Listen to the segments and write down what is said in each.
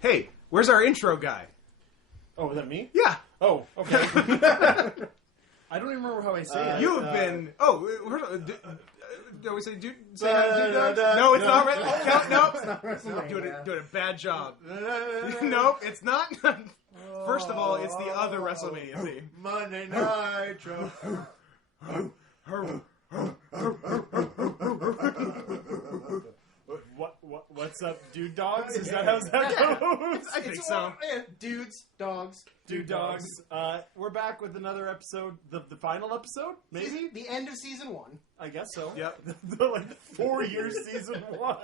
Hey, where's our intro guy? Oh, was that me? Yeah. Oh, okay. I don't even remember how I say it. You have been... Oh, do we say dude? Say dude dogs? No, it's not right. No, doing a bad job. Nope, it's not. First of all, it's the other WrestleMania theme. Monday Nitro. What's up, dude dogs? Is that how that goes? I think so. Dudes, dogs. Dude dogs. We're back with another episode. The final episode? Maybe? The end of season 1. I guess so. Yep. The 4 years season 1.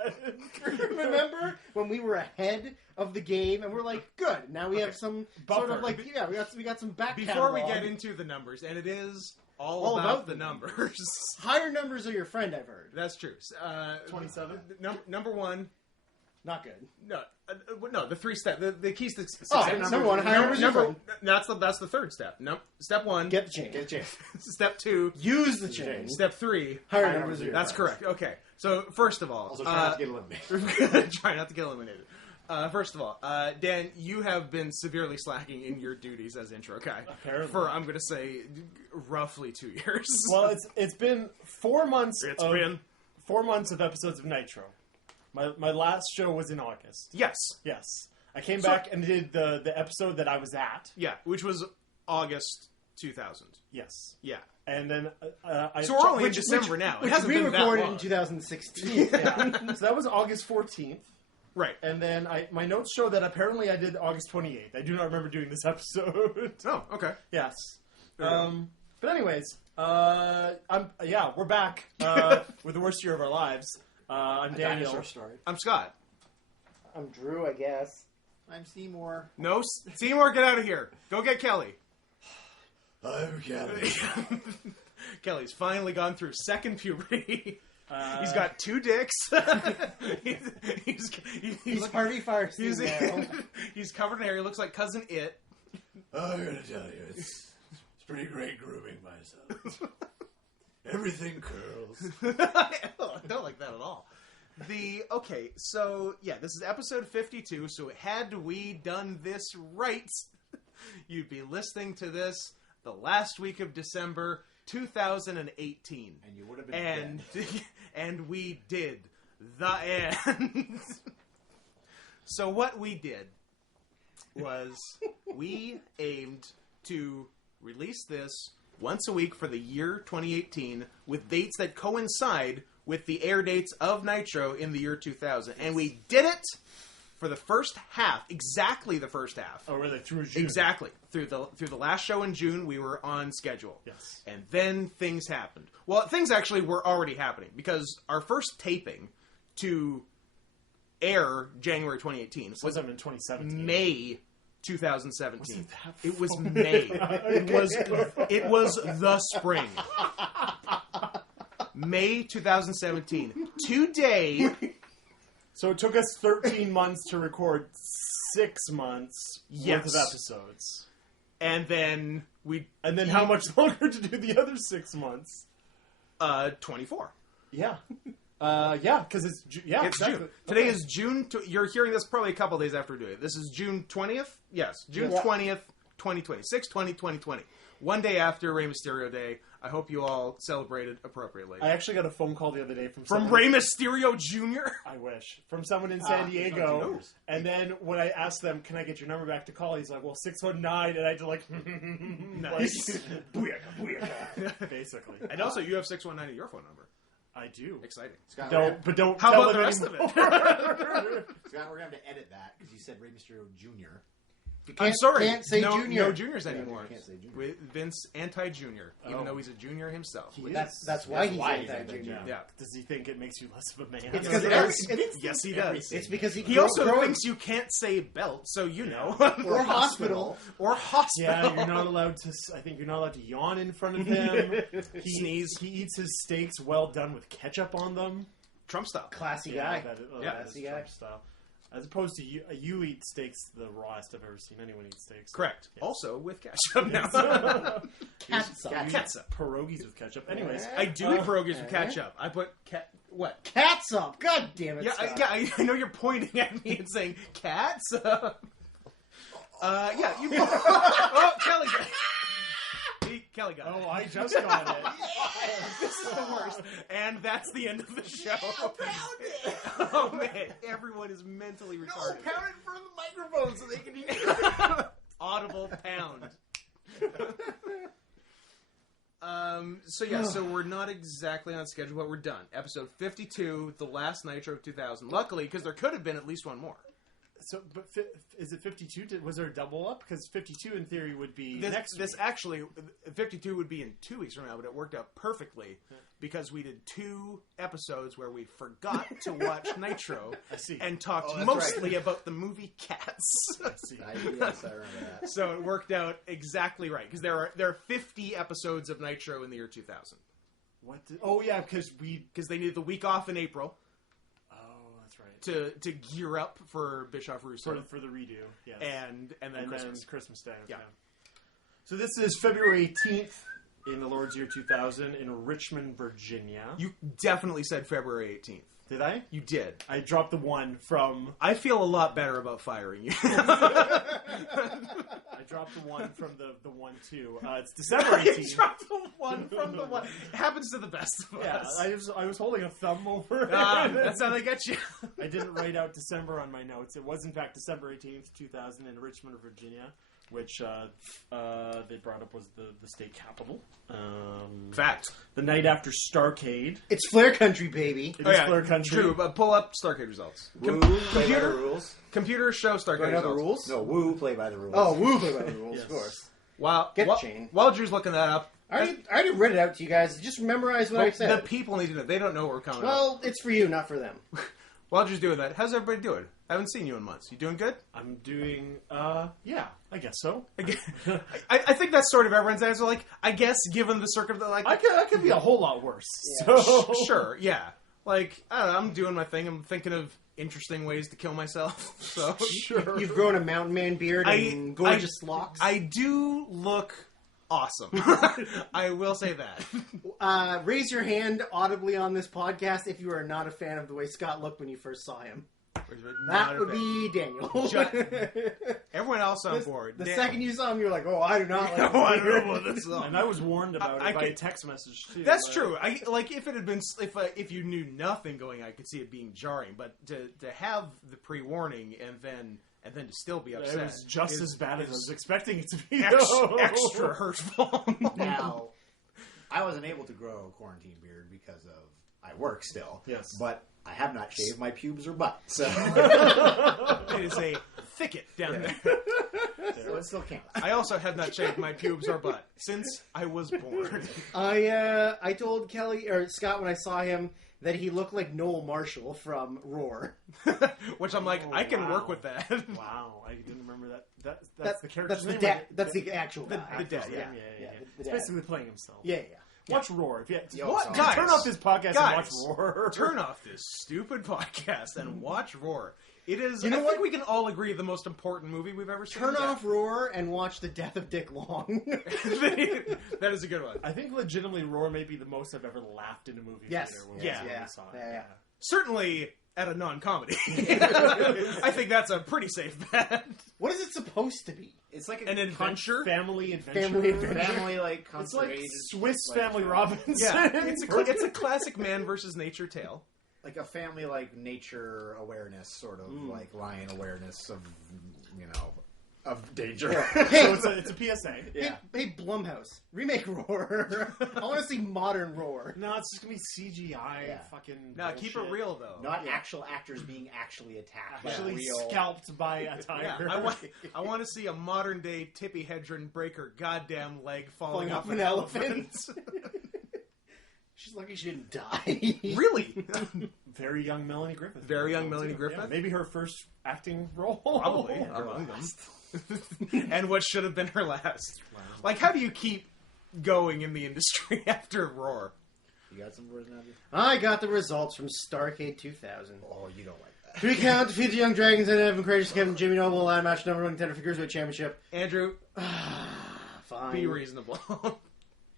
Remember when we were ahead of the game and we're like, good, now we have some sort of like, we got some back Before we catalog. get into the numbers, and it is all about the numbers. Higher numbers are your friend, I've heard. That's true. 27? Number one. Not good. No, the 3 step. The keys to success. Number one, higher numbers are your friend. That's the third step. Step 1. Get the chain. Step 2. Use the chain. Step 3. Higher numbers are your That's friends. correct. Okay. So, first of all... Also, try not to get eliminated. Try not to get eliminated. First of all, Dan, you have been severely slacking in your duties as intro guy. Apparently. For, I'm going to say, roughly 2 years. Well, it's been 4 months. It's been 4 months of episodes of Nitro. My last show was in August. Yes. I came back and did the episode that I was at. Yeah, which was August 2000. Yes. Yeah. And then So we're only in December now. It Which hasn't we been that recorded long. in 2016. Yeah. So that was August 14th. Right. And then my notes show that apparently I did August 28th. I do not remember doing this episode. Oh, okay. Yes. Yeah. But anyways, we're back with the worst year of our lives. I'm Daniel. Dinosaur story. I'm Scott. I'm Drew, I guess. I'm Seymour. No, Seymour, get out of here. Go get Kelly. I'm Kelly. Kelly's finally gone through second puberty. He's got 2 dicks. He's Harvey Firestein now. He's covered in hair. He looks like Cousin It. I'm gonna tell you, it's pretty great grooming myself. Everything curls. I don't like that at all. Okay, so yeah, this is episode 52. So had we done this right, you'd be listening to this the last week of December 2018, and you would have been and we did the end. So what we did was we aimed to release this once a week for the year 2018 with dates that coincide with the air dates of Nitro in the year 2000. And we did it for the first half, exactly the first half. Oh, really? Through June? Exactly. Through the last show in June, we were on schedule. Yes. And then things happened. Well, things actually were already happening because our first taping to air January 2018 was in 2017. May 2017. It was May. It was the spring. May 2017. Today. So it took us 13 months to record 6 months worth of episodes. And then how much longer to do the other 6 months? 24. Yeah. Because it's It's June. Today is June. You're hearing this probably a couple days after doing it. This is June 20th. Yes, June 20th, 2020. 6/20/2020. One day after Rey Mysterio Day. I hope you all celebrated appropriately. I actually got a phone call the other day from Rey Mysterio Jr. I wish. From someone in San Diego. And then when I asked them, can I get your number back to call? He's like, well, 619. And I had to nice. Booyaka. Basically. And also, you have 619 in your phone number. I do. Exciting. Scott, Don't How tell about them the rest anymore. of it? Scott, we're going to have to edit that because you said Rey Mysterio Jr. I'm sorry. Can't say no, junior. No juniors anymore. Can't say junior. With Vince anti-junior, even though he's a junior himself. That's why he's anti-junior. Yeah. Does he think it makes you less of a man? It's because yes, he does. It's because he also thinks you can't say belt, so you know. Or hospital. Or hospital. Yeah, you're not allowed to. I think you're not allowed to yawn in front of him. Sneeze. He eats his steaks well done with ketchup on them. Trump style. Classy guy. Classy guy. Trump style. As opposed to you eat steaks the rawest I've ever seen anyone eat steaks. Correct. Yes. Also with ketchup now. Ketchup. Ketchup. Pierogies with ketchup. Anyways. I do eat pierogies with ketchup. I put What? Cats up! God damn it! Yeah, Scott. I know you're pointing at me and saying cats. Yeah, you. Oh, Kelly got. Kelly got. Oh, I just got it. This is the worst, and that's the end of the show. Oh man, everyone is mentally retarded. Pound it in front of the microphone so they can hear. Audible pound. So we're not exactly on schedule, but we're done. Episode 52, the last Nitro of 2000. Luckily, because there could have been at least one more. So, but is it 52? Was there a double up? Because 52 in theory would be next week. This actually, 52 would be in 2 weeks from now, but it worked out perfectly because we did 2 episodes where we forgot to watch Nitro and talked mostly about the movie Cats. I see. Yes, I remember that. So it worked out exactly right because there are 50 episodes of Nitro in the year 2000. What? Oh yeah, because they needed the week off in April. That's right. To gear up for Bischoff Russo For the redo, yes. and then Christmas. Then Christmas Day. Yeah. So this is February 18th in the Lord's year 2000 in Richmond, Virginia. You definitely said February 18th. Did I? You did. I dropped the 1 from... I feel a lot better about firing you. I dropped the 1 from the 1 too. It's December 18th. You dropped the 1 from the 1. It happens to the best of us. I was holding a thumb over it. That's how they get you. I didn't write out December on my notes. It was in fact December 18th, 2000 in Richmond, Virginia, which they brought up was the state capital. Fact. The night after Starrcade. It's Flair Country, baby. It is Flair Country. True, but pull up Starrcade results. Woo, play by the rules. Computer show Starrcade Right now results. the rules? No, Woo, play by the rules. Oh, Woo play by the rules, Yes. of course. While Shane. while Drew's looking that up, I already read it out to you guys. Just memorize what I the said. people need to know. They don't know what we're coming up. Well, it's for you, not for them. While Drew's doing that, how's everybody doing? I haven't seen you in months. You doing good? I'm doing, yeah, I guess so. I think that's sort of everyone's answer. Like, I guess given the circumstance, like, I could be a whole lot worse. Yeah. So. Sure, yeah. Like, I don't know, I'm doing my thing. I'm thinking of interesting ways to kill myself. So Sure. You've grown a mountain man beard and gorgeous locks. I do look awesome. I will say that. Raise your hand audibly on this podcast if you are not a fan of the way Scott looked when you first saw him. That would be Daniel. Everyone else on board. The second you saw him, you're like, "Oh, I do not like." No, I don't know what this is. And I was warned about it by a text message too. That's true. I like if it had been if you knew nothing going, I could see it being jarring. But to have the pre-warning and then to still be upset, it was just as bad as I was expecting it to be. Extra hurtful. Now, I wasn't able to grow a quarantine beard because of I work still. Yes. But I have not shaved my pubes or butt. So It is a thicket down there. so it still counts. I also have not shaved my pubes or butt since I was born. I told Kelly or Scott when I saw him that he looked like Noel Marshall from Roar. Which I'm like, I can work with that. Wow, I didn't remember that. That's the character's That's name. That's the actual guy. The dad, yeah. Yeah. the It's dad. basically playing himself. Yeah. Watch Roar. If you, What? Guys, turn off this podcast and watch Guys, Roar. Turn off this stupid podcast and watch Roar. It is. You know I think what? we can all agree the most important movie we've ever seen. Turn off Roar and watch The Death of Dick Long. That is a good one. I think legitimately Roar may be the most I've ever laughed in a movie Yes. theater. When Yeah. when we saw it. Yeah. Certainly at a non-comedy. I think that's a pretty safe bet. What is it supposed to be? It's like An adventure. Family adventure. Family adventure. family like It's like conservation, Swiss like, Family Robinson. Yeah, it's a classic man versus nature tale. like a family like nature awareness, sort of like lion awareness of of danger. So it's a PSA. Yeah. Hey, Blumhouse, remake Roar. I want to see modern Roar. No, it's just gonna be CGI. Yeah. Fucking. Now keep it bullshit. real though. Not actual actors being actually attacked by Actually real. scalped by a tiger. Yeah, I want to see a modern day Tippi Hedren break her goddamn leg falling Falling off off an elephant. She's lucky she didn't die. Really? Very young Melanie Griffith. Very young Melanie Yeah, Griffith? maybe her first acting role. Probably among them. And what should have been her last. Like, how do you keep going in the industry after Roar? You got some words, Navi? I got the results from Starrcade 2000. Oh, you don't like that. 3 count, defeat the Young Dragons and Evan Courageous, Kevin, Jimmy Noble, line match number 1 contender for Cruiserweight Championship. Andrew, Fine. be reasonable.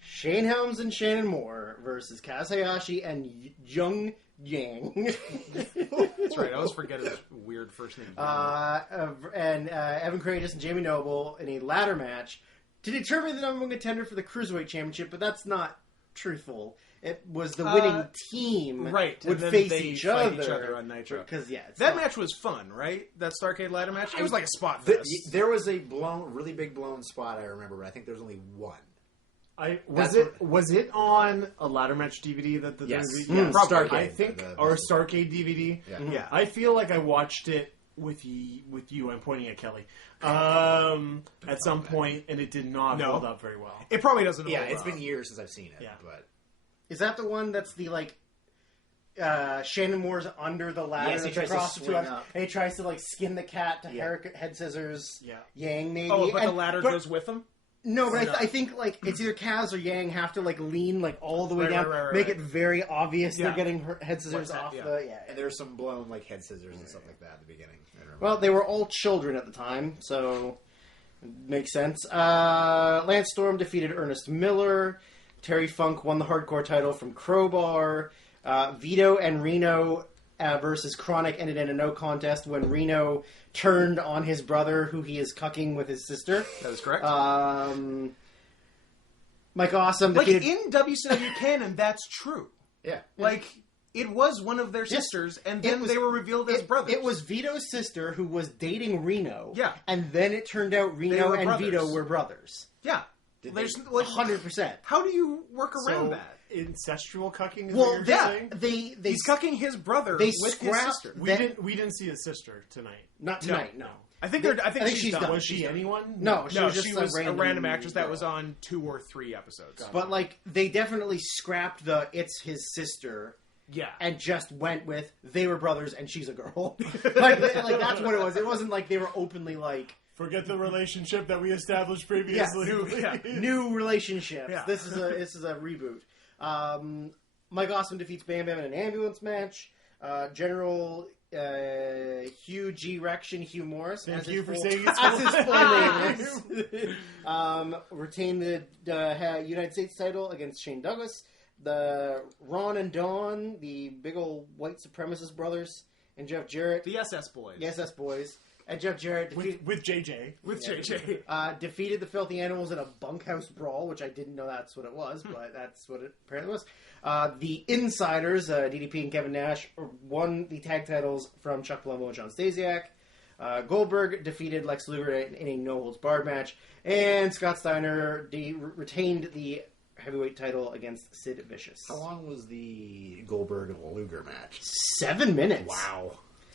Shane Helms and Shannon Moore versus Kaz Hayashi and Jung Yang. That's right. I always forget his weird first name. And Evan Courageous and Jamie Noble in a ladder match to determine the number one contender for the Cruiserweight Championship, but that's not truthful. It was the winning team right, would and then face they each fight other. each other on Nitro. Because, yeah. That match was fun, right? That Starrcade ladder match? It was like a spot fest. There was a really big blown spot, I remember, but I think there was only one. Was it on a ladder match DVD that the Yes. Yeah, Starrcade. I think, or a Starrcade DVD. Yeah. Yeah. I feel like I watched it with you. I'm pointing at Kelly. At some point, and it did not hold up very well. It probably doesn't hold Yeah, up. it's been years since I've seen it. Yeah. But Is that the one that's the, like, Shannon Moore's under the ladder? Yes, he that's tries to across the swing two up. and he tries to, like, skin the cat to Yeah. head scissors Yeah. Yang, maybe. Oh, but the And- ladder but- goes with him? No, but No. I think, like, it's either Kaz or Yang have to, like, lean, like, all the way Right, down, right, make right. it very obvious Yeah. they're getting head scissors What's that? off Yeah. the... Yeah. and there's some blown like head scissors and stuff like that at the beginning. I remember. Well, they were all children at the time, so makes sense. Lance Storm defeated Ernest Miller. Terry Funk won the hardcore title from Crowbar. Vito and Reno versus Chronic ended in a no contest when Reno turned on his brother, who he is cucking with his sister. That is correct. Mike Awesome like, defeated... in WCW canon, that's true. yeah, Like, it was one of their sisters, and then they were revealed as brothers. It was Vito's sister who was dating Reno. Yeah. And then it turned out Reno were and brothers. Vito were brothers. Yeah. Did There's, they- like, 100%. how do you work around So, that? incestual cucking is Well, what you're yeah, saying? they He's cucking his brother they with his scrapped- sister. We didn't see his sister tonight. Not tonight, no. I think she's done. Was she anyone? No, she No, was just she was a random actress that girl. was on 2 or 3 episodes. But, like, they definitely scrapped the it's his sister Yeah. and just went with they were brothers and she's a girl. like, that's what it was. It wasn't like they were openly, like, Forget the relationship that we established previously. new relationships. Yeah. This is a reboot. Mike Awesome defeats Bam Bam in an ambulance match. General Hugh G. Rection, Hugh Morris. Thank as you his for full- saying it's as his full full name is. Retained the United States title against Shane Douglas. The Ron and Dawn, the big old white supremacist brothers, and Jeff Jarrett. The SS boys. The SS boys. And Jeff Jarrett with JJ. With JJ. defeated the Filthy Animals in a bunkhouse brawl, which I didn't know that's what it was, but that's what it apparently was. The Insiders, DDP and Kevin Nash, won the tag titles from Chuck Palumbo and John Stasiak. Goldberg defeated Lex Luger in a no-holds-barred match. And Scott Steiner retained the heavyweight title against Sid Vicious. how long was the Goldberg-Luger match? 7 minutes. Wow.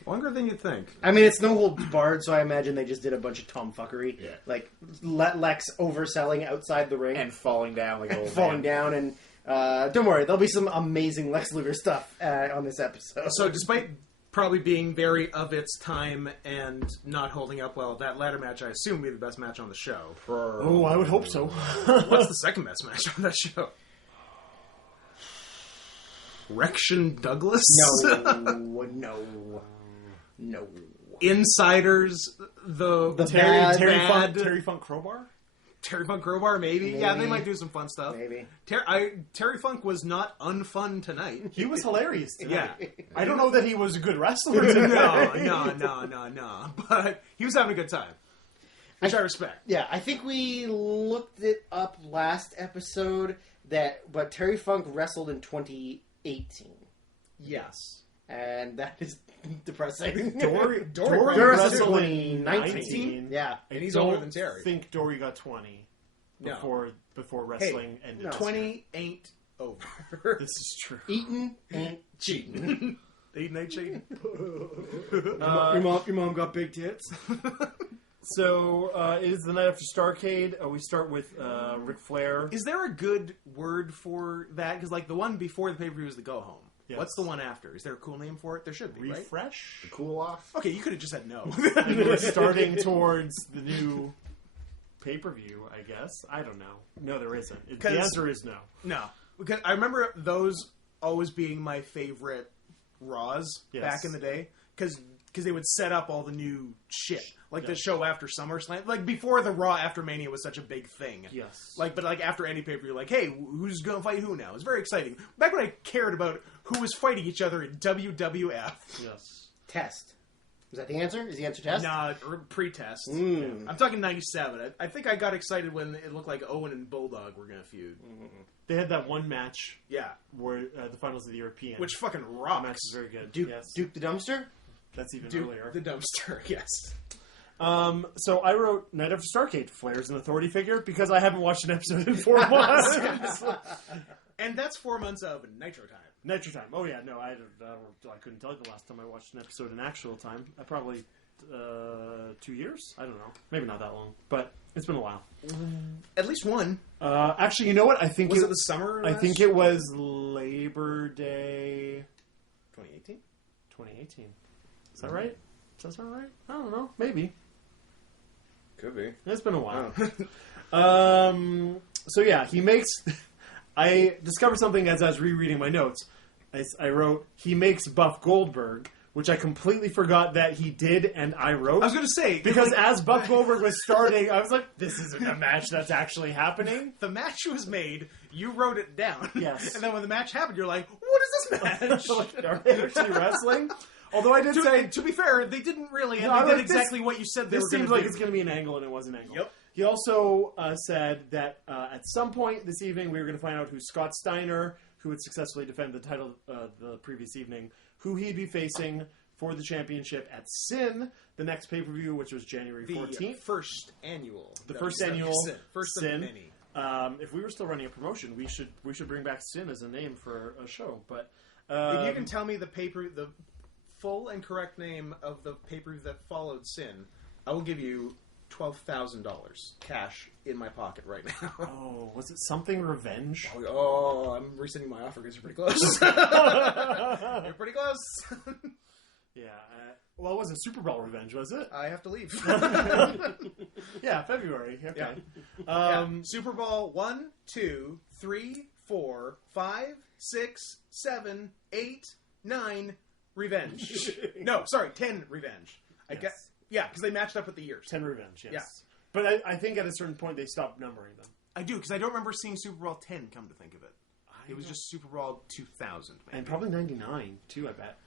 Longer than you'd think. I mean, it's no holds barred, so I imagine they just did a bunch of tomfuckery. Yeah. Like, Lex overselling outside the ring. And falling down like an old falling man. down, and don't worry, there'll be some amazing Lex Luger stuff on this episode. So, despite probably being very of its time and not holding up well, that ladder match, I assume, will be the best match on the show. Oh, I would hope so. What's the second best match on that show? Rection Douglas? No. Insiders, the Terry Funk Crowbar? Terry Funk Crowbar, maybe? Yeah, they might do some fun stuff. Maybe. Terry Funk was not unfun tonight. He was hilarious tonight. Yeah. I don't know that he was a good wrestler tonight. No. But he was having a good time. Which I respect. Yeah, I think we looked it up last episode, but Terry Funk wrestled in 2018. Yes. And that is depressing. Dory wrestled wrestled in 2019. Yeah. And he's Don't older than Terry. think Dory got 20 No. before wrestling ended. no. 20 ain't over. This is true. Eating ain't cheating. Eating ain't cheating. Your mom got big tits. So, it is the night after Starrcade. We start with Ric Flair. Is there a good word for that? Because, like, the one before the pay-per-view is the go-home. Yes. What's the one after? Is there a cool name for it? There should be, right? Refresh? Cool off. Okay, you could have just said no. And we're starting towards the new pay-per-view, I guess. I don't know. No, there isn't. The answer is no. No. Because I remember those always being my favorite Raws Yes. back in the day. Because because they would set up all the new shit, like the show after SummerSlam, like before the Raw after Mania was such a big thing. Yes. Like, but like after any pay per view, like, hey, who's gonna fight who now? It's very exciting. Back when I cared about who was fighting each other in WWF. Yes. Test. Is that the answer? Is the answer test? Nah, pre-test. Mm. I'm talking 97. I think I got excited when it looked like Owen and Bulldog were gonna feud. They had that one match Yeah, where the finals of the European. which fucking that rocks. match is very good. Duke, yes. Duke the Dumpster? That's even Duke earlier. the dumpster. Yes. So I wrote Night After Starcade, Flair's an authority figure, because I haven't watched an episode in 4 months. And that's 4 months of Nitro time. Nitro time. Oh yeah, no, I couldn't tell you the last time I watched an episode in actual time. Probably 2 years. I don't know. Maybe not that long, but it's been a while. At least one. Actually, you know what? I think Was it the summer? I think it was Labor Day 2018. 2018. Is that right? Does that sound right? I don't know. Maybe. Could be. It's been a while. Oh. So yeah, he makes... I discovered something as I was rereading my notes. I wrote, he makes Buff Goldberg, which I completely forgot that he did and I wrote. I was going to say... Because as Buff Goldberg was starting, I was like, this isn't a match that's actually happening. The match was made, you wrote it down. Yes. And then when the match happened, you're like, what is this match? Like, are they actually wrestling? Although I did say... To be fair, they didn't really, and No, they did like exactly what you said they This were going seems to like do. it's going to be an angle, and it was an angle. Yep. He also said that at some point this evening we were going to find out who Scott Steiner, who had successfully defended the title the previous evening, who he'd be facing for the championship at Sin, the next pay-per-view, which was January 14th. The first annual. The first WCW annual Sin. First Sin. of many. If we were still running a promotion, we should bring back Sin as a name for a show. But If you can tell me the full and correct name of the pay-per-view that followed Sin, I will give you $12,000 cash in my pocket right now. oh, was it something Revenge? Oh, I'm rescinding my offer because you're pretty close. You're pretty close. Yeah. Well, it wasn't Super Bowl Revenge, was it? I have to leave. Yeah, February. Okay. Yeah. Super Bowl 1, 2, 3, 4, 5, 6, 7, 8, 9, Revenge. No, sorry, 10 Revenge. I guess. Yeah, because they matched up with the years. 10 Revenge, yes. Yeah. But I think at a certain point they stopped numbering them. I do, because I don't remember seeing Super Bowl 10, come to think of it. It was just Super Bowl 2000, maybe. And probably 99, too, I bet.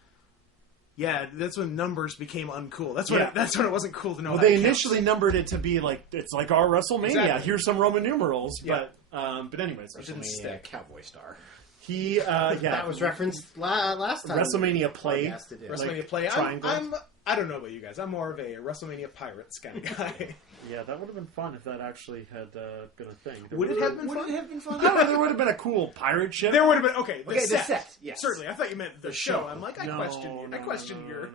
Yeah, that's when numbers became uncool. That's Yeah. when it wasn't cool to know Well, how they to count. initially numbered it to be like, it's like our WrestleMania. Exactly. Here's some Roman numerals. Yeah. But anyways, It didn't WrestleMania stick. Cowboy Star. he, That was referenced last time. WrestleMania play. Podcast it is. WrestleMania like, play. triangle. I don't know about you guys. I'm more of a WrestleMania Pirates kind of guy. Yeah, that would have been fun if that actually had been a thing. Would it have been fun? No, there would have been a cool pirate ship. There would have been okay. Okay, the set, yes. Certainly, I thought you meant the show. I'm like, I No, question no, your.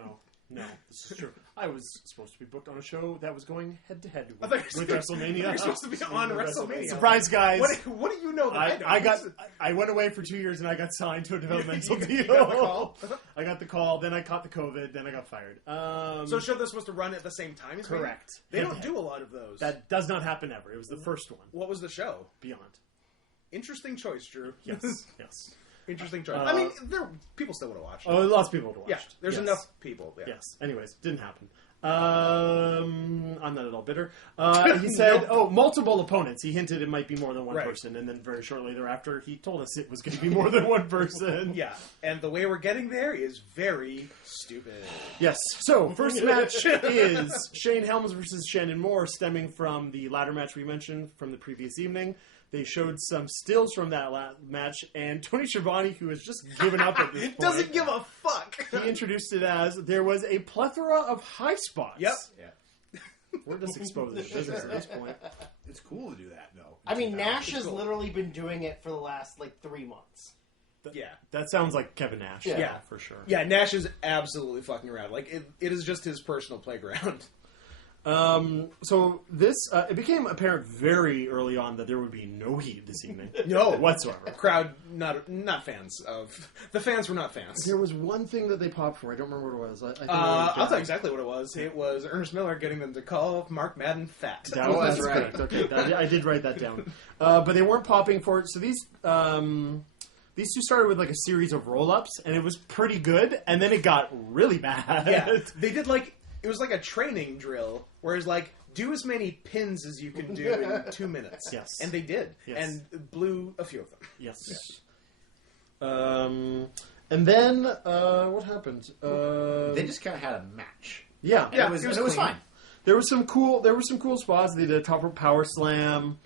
No, this is true. I was supposed to be booked on a show that was going head to head I thought with WrestleMania. You're supposed to be on WrestleMania. Surprise, guys! What do you know that I don't? I went away for 2 years and I got signed to a developmental deal. You got the call? I got the call. Then I caught the COVID. Then I got fired. So, show that's supposed to run at the same time as me? Correct. They don't do a lot of those. That does not happen ever. It was the first one. What was the show? Beyond. Interesting choice, Drew. Yes. Yes. Interesting choice. I mean, people still would have watched it. Oh, lots of people would have Yeah, watched. there's Yes. enough people. Yeah. Yes. Anyways, didn't happen. I'm not at all bitter. He said, multiple opponents. He hinted it might be more than one Right. person, and then very shortly thereafter, he told us it was going to be more than one person. Yeah, and the way we're getting there is very stupid. Yes. So, first match is Shane Helms versus Shannon Moore, stemming from the ladder match we mentioned from the previous evening. They showed some stills from that match, and Tony Schiavone, who has just given up at this point, Doesn't give a fuck. he introduced it as there was a plethora of high spots. Yep. Yeah. We're just exposing the business at this point. It's cool to do that, though. I mean, Nash It's has cool. literally been doing it for the last, 3 months. Yeah. That sounds like Kevin Nash. Yeah. For sure. Yeah, Nash is absolutely fucking around. Like, it is just his personal playground. So this, it became apparent very early on that there would be no heat this evening. No. Whatsoever. Crowd, not fans of... The fans were not fans. There was one thing that they popped for. I don't remember what it was. I think I'll tell you exactly what it was. It was Ernest Miller getting them to call Mark Madden fat. That's right. correct. Okay, I did write that down. But they weren't popping for it. So these these two started with like a series of roll-ups, and it was pretty good, and then it got really bad. Yeah, they did it was like a training drill, whereas like, do as many pins as you can do in 2 minutes. Yes. And they did. Yes. And blew a few of them. Yes. And then, what happened? They just kind of had a match. Yeah. Yeah, it was clean. fine. There were some cool spots. They did a top rope power slam.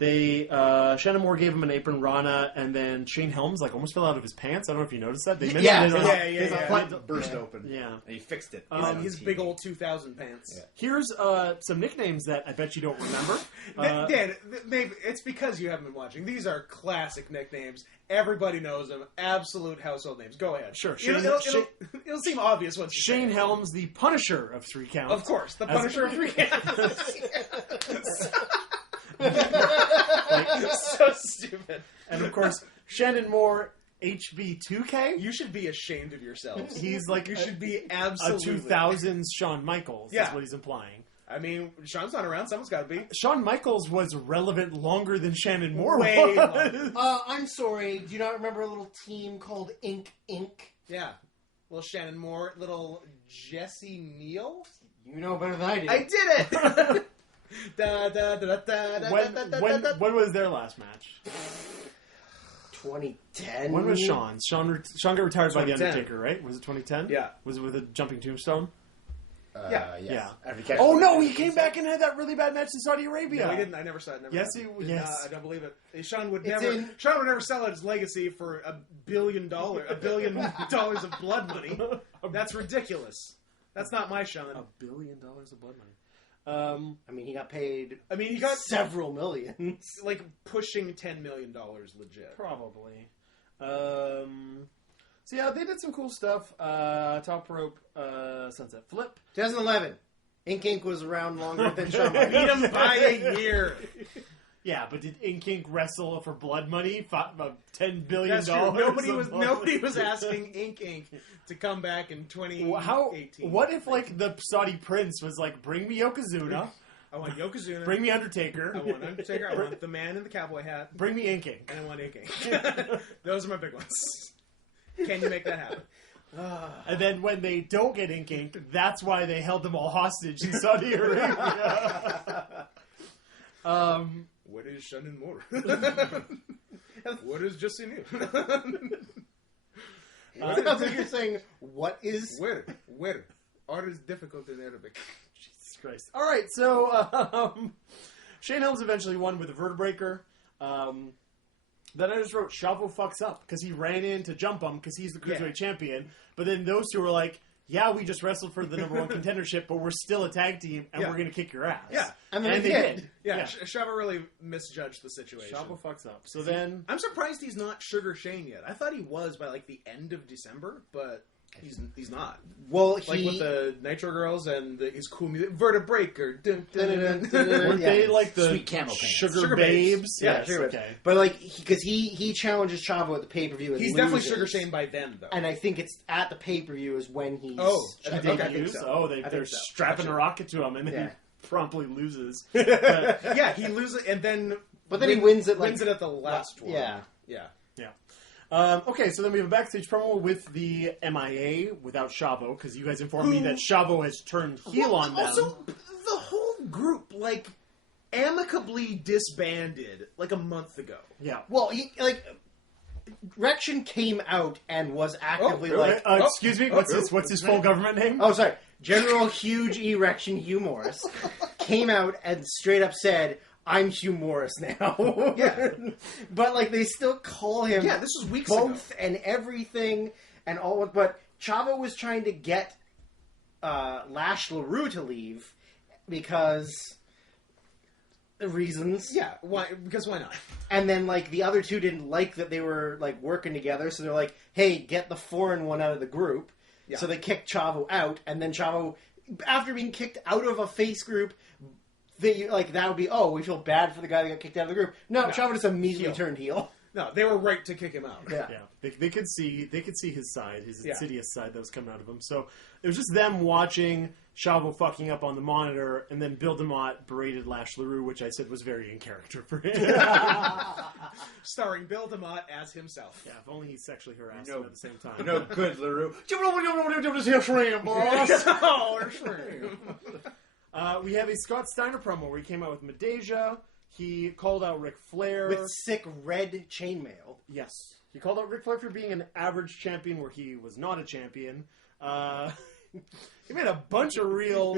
They Shannon Moore gave him an apron Rana, and then Shane Helms almost fell out of his pants. I don't know if you noticed that. They mentioned it on- His yeah. button burst open. Yeah. And he fixed it. His big old 2,000 pants. Yeah. Here's some nicknames that I bet you don't remember. Dan, maybe it's because you haven't been watching. These are classic nicknames. Everybody knows them. Absolute household names. Go ahead. Sure. It'll seem obvious once you say Shane it. Helms, the Punisher of 3 Count. Of course, the Punisher of 3 Counts. So stupid. And of course, Shannon Moore, HB2K. You should be ashamed of yourselves. He's like You should be a absolutely 2000s Shawn Michaels. Yeah. That's what he's implying. I mean, Sean's not around. Someone's got to be. Shawn Michaels was relevant longer than Shannon Moore Way was. longer. I'm sorry. Do you not remember a little team called Ink Inc? Yeah. Little Shannon Moore, little Jesse Neal. You know better than I do. I did it. Da, da, da, da, da, da, When, da, da, when, da, da. when was their last match? 2010. When was Sean's? Sean got retired by The 2010. Undertaker, right? Was it 2010? Yeah. Was it with a jumping tombstone? Yeah. Yes. Yeah. After catching Oh the- no, he came back and had that really bad match in Saudi Arabia. No, he didn't. I never saw it. Never Yes, happened. he- yes. I don't believe it. Sean would It's never. in- Sean would never sell out his legacy for $1 billion of blood money. That's ridiculous. That's not my Sean. $1 billion of blood money. I mean, he got paid I mean, he got several millions. like pushing $10 million legit. Probably. So yeah, they did some cool stuff. Top rope, sunset flip. 2011. Ink Inc. was around longer than Shawn Beat Michaels. him by a year. Yeah, but did Ink Inc. wrestle for blood money? About $10 billion. That's true. Nobody of blood was money? asking Ink Inc. to come back in 2018. How? What if like the Saudi prince was like, "Bring me Yokozuna, I want Yokozuna. bring me Undertaker, I want Undertaker. I want the man in the cowboy hat. bring me Ink Inc." And I want Ink Inc. Those are my big ones. Can you make that happen? And then when they don't get Ink Inc., that's why they held them all hostage in Saudi Arabia. What is Shannon Moore? What is Jesse Neal? It sounds like you're saying, what is... Where? Art is difficult in Arabic. Jesus Christ. All right, so Shane Helms eventually won with a vertebreaker. Then I just wrote, Chavo fucks up, because he ran in to jump him, because he's the Cruiserweight champion. But then those two were like, yeah, we just wrestled for the #1 contendership, but we're still a tag team, and Yeah. we're going to kick your ass. Yeah. And then And they they did. did. Yeah, Shava really misjudged the situation. Chavo fucks up. So then... I'm surprised he's not Sugar Shane yet. I thought he was by like the end of December, but he's not. Well, Like he... with the Nitro Girls and his cool music, Vertebreaker. Dun, dun, dun, dun, Dun, dun. Weren't yeah. they like the Sweet camel pants. Sugar Babes. Babes? Yeah, Yes, Sugar Babes. okay. But, like, because he challenges Chavo at the pay-per-view and He's definitely loses. Sugar Shane by then, though. And I think it's at the pay-per-view is when he's... Oh, I okay. think so. Oh, I think they're so. strapping Gotcha. a rocket to him, and then Yeah. he promptly loses. Yeah, he loses, and then But then he wins it, like... wins it at the last one. Yeah. Yeah. Okay, so then we have a backstage promo with the MIA without Chavo, because you guys informed me that Chavo has turned heel on them. Also, the whole group amicably disbanded like a month ago. Yeah. Well, Rection came out and was actively really? like... Excuse me, what's his full government name? Oh, sorry. General Huge Erection Hugh Morris came out and straight up said, I'm Hugh Morris now. Yeah. But, like, they still call him Yeah, this was weeks both ago. and everything and all. But Chavo was trying to get Lash LaRue to leave because reasons. Yeah, why? Because why not? And then, like, the other two didn't like that they were, like, working together, so they're like, hey, get the foreign one out of the group. Yeah. So they kicked Chavo out, and then Chavo, after being kicked out of a face group, that would be, oh, we feel bad for the guy that got kicked out of the group. No, Chavo just immediately Heel. turned heel. No, they were right to kick him out. Yeah. Yeah, they could see his side, his Yeah. insidious side that was coming out of him. So it was just them watching Chavo fucking up on the monitor, and then Bill DeMott berated Lash LaRue, which I said was very in character for him. Starring Bill DeMott as himself. Yeah, if only he sexually harassed him at the same time. No good, LaRue. We have a Scott Steiner promo where he came out with Medeja. He called out Ric Flair. With sick red chainmail. Yes. He called out Ric Flair for being an average champion where he was not a champion. He made a bunch of real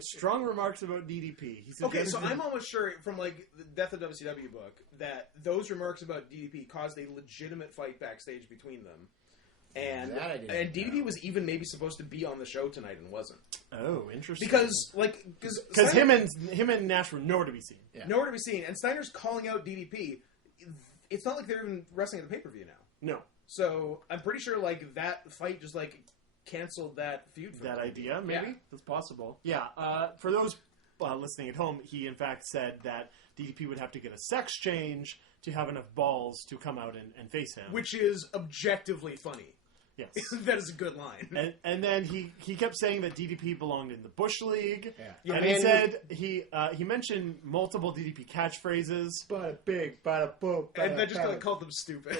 strong remarks about DDP. He Okay, so I'm almost sure from like the Death of WCW book that those remarks about DDP caused a legitimate fight backstage between them. And That I didn't DDP know. was even maybe supposed to be on the show tonight and wasn't. Oh, interesting. Because him and Nash were nowhere to be seen. Yeah. nowhere to be seen, and Steiner's calling out DDP. It's not like they're even wrestling at the pay-per-view now. No. So I'm pretty sure like that fight just like canceled that feud. From That them. idea, maybe? Yeah. That's possible. Yeah. For those listening at home, he in fact said that DDP would have to get a sex change to have enough balls to come out and face him. Which is objectively funny. Yes. That is a good line. And then he kept saying that DDP belonged in the Bush League. Yeah. And he said he mentioned multiple DDP catchphrases. Bada big, bada boop, And then just called them stupid.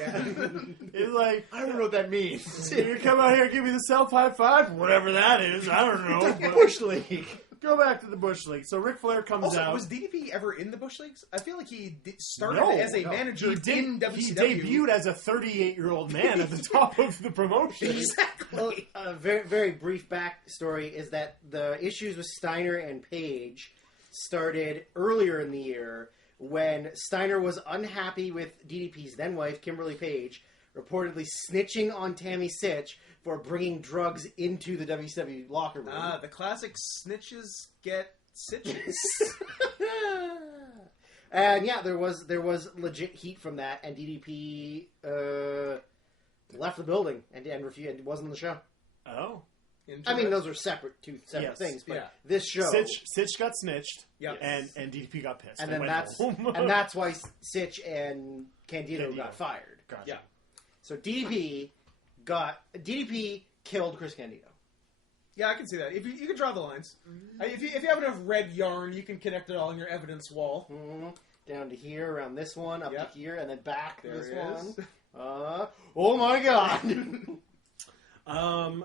It's like, I don't know what that means. you come out here and give me the self high five, whatever that is. I don't know. but Bush League. go back to the Bush League. So Ric Flair comes Also, out. was DDP ever in the Bush Leagues? I feel like he started No, as a manager in WCW. He debuted as a 38-year-old man at the top of the promotion. Exactly. Well, a very, very brief backstory is that the issues with Steiner and Page started earlier in the year when Steiner was unhappy with DDP's then-wife, Kimberly Page, reportedly snitching on Tammy Sitch for bringing drugs into the WCW locker room. The classic snitches get stitches. And yeah, there was legit heat from that, and DDP left the building and refused, and wasn't on the show. Oh. I mean, those are two separate Yes. things, but Yeah. this show, Sitch got snitched, Yep. and DDP got pissed. and and then went home. that's why Sitch and Candido got fired. Gotcha. Yeah. So DDP killed Chris Candido. Yeah, I can see that. If you can draw the lines. If you have enough red yarn, you can connect it all in your evidence wall. Mm-hmm. Down to here, around this one, up Yep. to here, and then back to There this it one. is. Oh my god!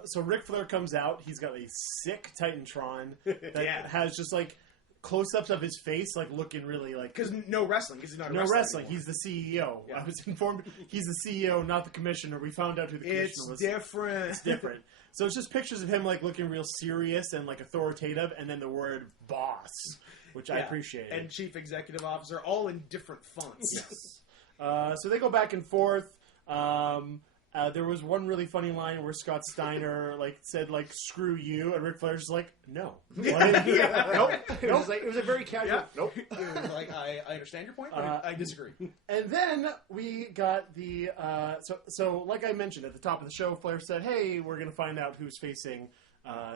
So Ric Flair comes out. He's got a sick Titantron that Yeah. has just like close-ups of his face, like looking really like Because no wrestling, because he's not a no wrestler wrestling. anymore. He's the CEO. Yeah. I was informed he's the CEO, not the commissioner. We found out who the commissioner It's was. different. It's different. So it's just pictures of him like looking real serious and like authoritative, and then the word boss, which I Yeah. appreciate. And chief executive officer, all in different fonts. So they go back and forth. There was one really funny line where Scott Steiner like said like "screw you," and Ric Flair's just like, "No, Nope. It was like, it was a very casual. Yeah. Nope. Like, I understand your point, but I disagree. And then we got the so like I mentioned at the top of the show, Flair said, "Hey, we're going to find out who's facing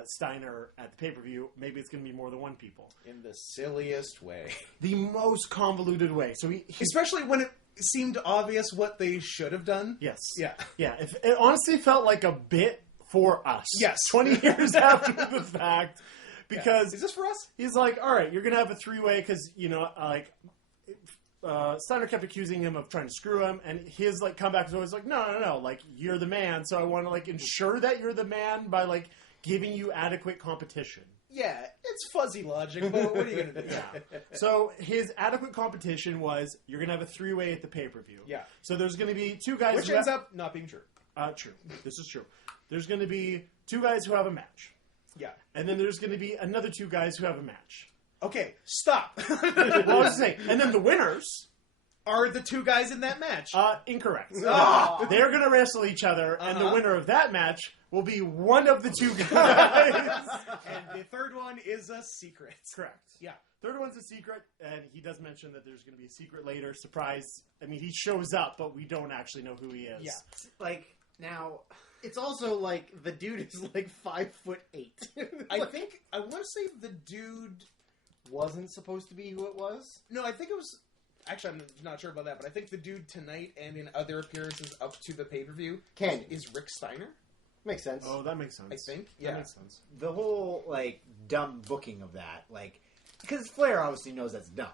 Steiner at the pay-per-view. Maybe it's going to be more than one people." In the silliest way. The most convoluted way. So he Especially when it seemed obvious what they should have done. yes, Yeah. yeah. It honestly felt like a bit for us. Yes. 20 years after the fact, because Is this for us? he's like, all right, you're going to have a three-way because, you know, like, Steiner kept accusing him of trying to screw him, and his, like, comeback was always like, no, like, you're the man, so I want to, like, ensure that you're the man by, like, giving you adequate competition. Yeah, it's fuzzy logic, but what are you going to do? Yeah. So his adequate competition was, you're going to have a three-way at the pay-per-view. Yeah. So there's going to be two guys... Which ends up not being true. True. This is true. There's going to be two guys who have a match. Yeah. And then there's going to be another two guys who have a match. Okay, stop. Well, I was saying, and then the winners Are the two guys in that match? incorrect. Ah. They're going to wrestle each other, and the Uh-huh. winner of that match will be one of the two guys. And the third one is a secret. Correct. Yeah. Third one's a secret, and he does mention that there's going to be a secret later. Surprise. I mean, he shows up, but we don't actually know who he is. Yeah. Like, now, It's also like the dude is like 5'8". I want to say the dude... wasn't supposed to be who it was. No, I think it was... Actually, I'm not sure about that, but I think the dude tonight and in other appearances up to the pay-per-view Canyon. is Rick Steiner. Makes sense. Oh, that makes sense. I think. That Yeah. makes sense. The whole like dumb booking of that, like, because Flair obviously knows that's dumb.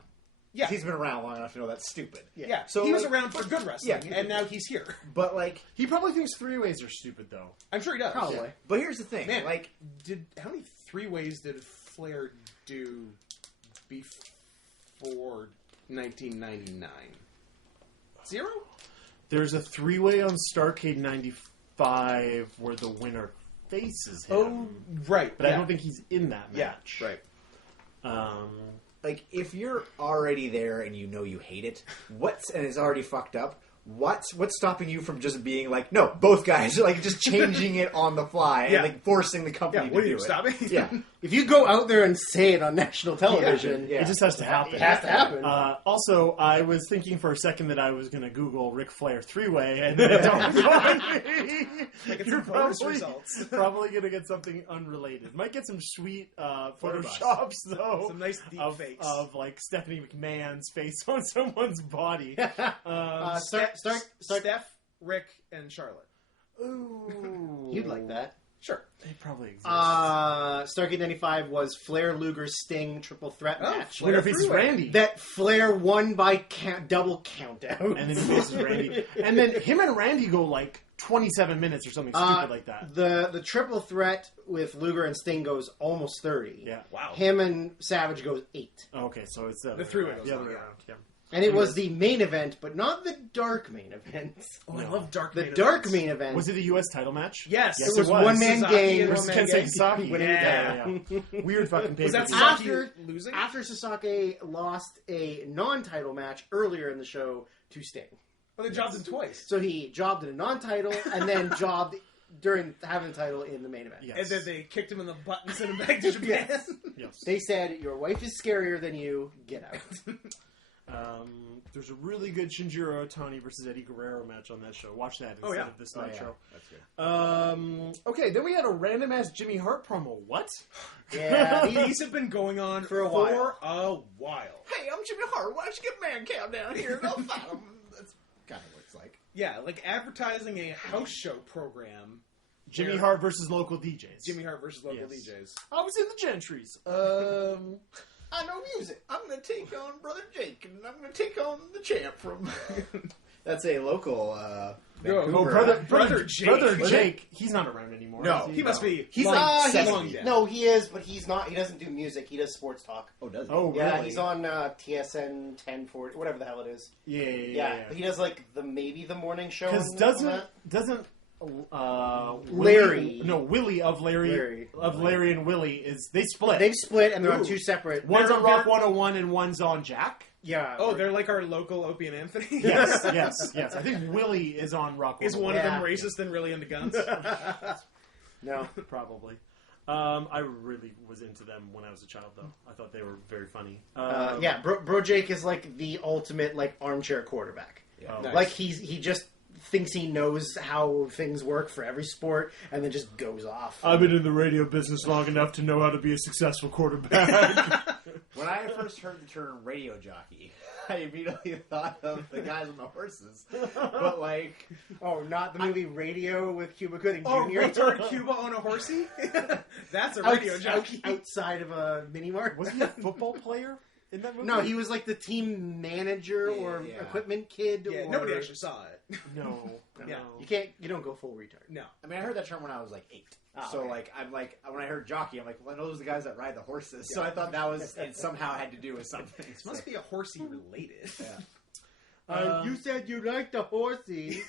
Yeah. He's been around long enough to know that's stupid. Yeah. So, he was like, around for good wrestling, yeah. and now he's here. But like, He probably thinks three-ways are stupid, though. I'm sure he does. Probably. but here's the thing, Man, like, how many 3-ways did Flair do before 1999? 0? There's a three-way on Starrcade 95 where the winner faces him. Right. But I don't think he's in that Yeah, match. right. like if you're already there and you know you hate it, and it's already fucked up. What's stopping you from just being like, no, both guys, like just changing it on the fly Yeah. and like forcing the company Yeah, to what are do you it? stopping? Yeah, If you go out there and say it on national television, Yeah. It just has to happen. it has to happen. Also, I was thinking for a second that I was going to Google Ric Flair three-way, and it don't go on me. Like it's You're some bonus probably, results. probably going to get something unrelated. Might get some sweet photoshops, though. Some nice deep fakes. Of like Stephanie McMahon's face on someone's body. Steph, Rick, and Charlotte. Ooh. You'd like that. Sure. They probably exist. Starrcade 95 was Flair, Luger, Sting triple threat match. What if it's three-way. Randy? That Flair won by double count out. And then he faces Randy. And then him and Randy go like 27 minutes or something stupid like that. The triple threat with Luger and Sting goes almost 30. Yeah. Wow. Him and Savage goes 8. Okay, so it's the three-way goes the other on, way yeah. around. Yeah. And it was the main event, but not the dark main event. Oh, I love dark. The main dark events. main event. Was it a U.S. title match? Yes. It was one-man Sasaki game and Versus one-man Kensei gang. Sasaki. winning Yeah. the Weird fucking Was that pay-per-view. Sasaki losing? After Sasaki lost a non-title match earlier in the show to Sting. Well, they jobbed him twice. So he jobbed in a non-title and then jobbed during having the title in the main event. Yes. And then they kicked him in the butt and sent him back to Japan. Yes. They said, your wife is scarier than you, get out. There's a really good Shinjiro Otani versus Eddie Guerrero match on that show. Watch that instead yeah. of this Oh, night yeah. show. That's good. Okay, then we had a random ass Jimmy Hart promo. What? Yeah, These have been going on For a while. Hey, I'm Jimmy Hart. Why don't you get Man Cow down here and I'll fight him? That's kind of what it's like. Yeah, like advertising a house show program. Jimmy where- Hart versus local DJs. Jimmy Hart versus local Yes. DJs. I was in the Gentrys. I know music. I'm going to take on Brother Jake, and I'm going to take on the champ from... That's a local Vancouver. Oh, Brother Jake. Brother Was Jake. He's not around anymore. No. is He must be. He's long, not. long dead. No, he is, but he's not. He doesn't do music. He does sports talk. Oh, does he? Oh, Yeah, really? he's on TSN 1040, whatever the hell it is. Yeah. He does like maybe the morning show. Because and doesn't Larry. Willie of Larry and Willie is they split. they've split and they're on Ooh. two separate. One's They're- on Rock they're- 101 and one's on Jack. Yeah. Oh, they're like our local Opie and Anthony. Yes. I think Willie is on Rock 101. Is one of them Yeah. racist and really into guns? No. Probably. I really was into them when I was a child, though. I thought they were very funny. Yeah, Bro Jake is like the ultimate like armchair quarterback. Oh. Nice. Like he just thinks he knows how things work for every sport, and then just goes off. I've been in the radio business long enough to know how to be a successful quarterback. When I first heard the term radio jockey, I immediately thought of the guys on the horses. But like, Oh, not the movie Radio with Cuba Gooding Jr. Oh, Return Cuba on a horsey? That's a radio jockey. outside of a mini mart. Was he a football player in that movie? No, he was like the team manager or Yeah. equipment kid. Yeah, or... nobody actually saw it. No. Yeah. You don't go full retard. No. I mean, I heard that term when I was like 8. Oh, So okay. like, I'm like, when I heard jockey, I'm like, well, I know those are the guys that ride the horses. So I thought that was it somehow had to do with something. This must be a horsey related. You said you liked the horsies.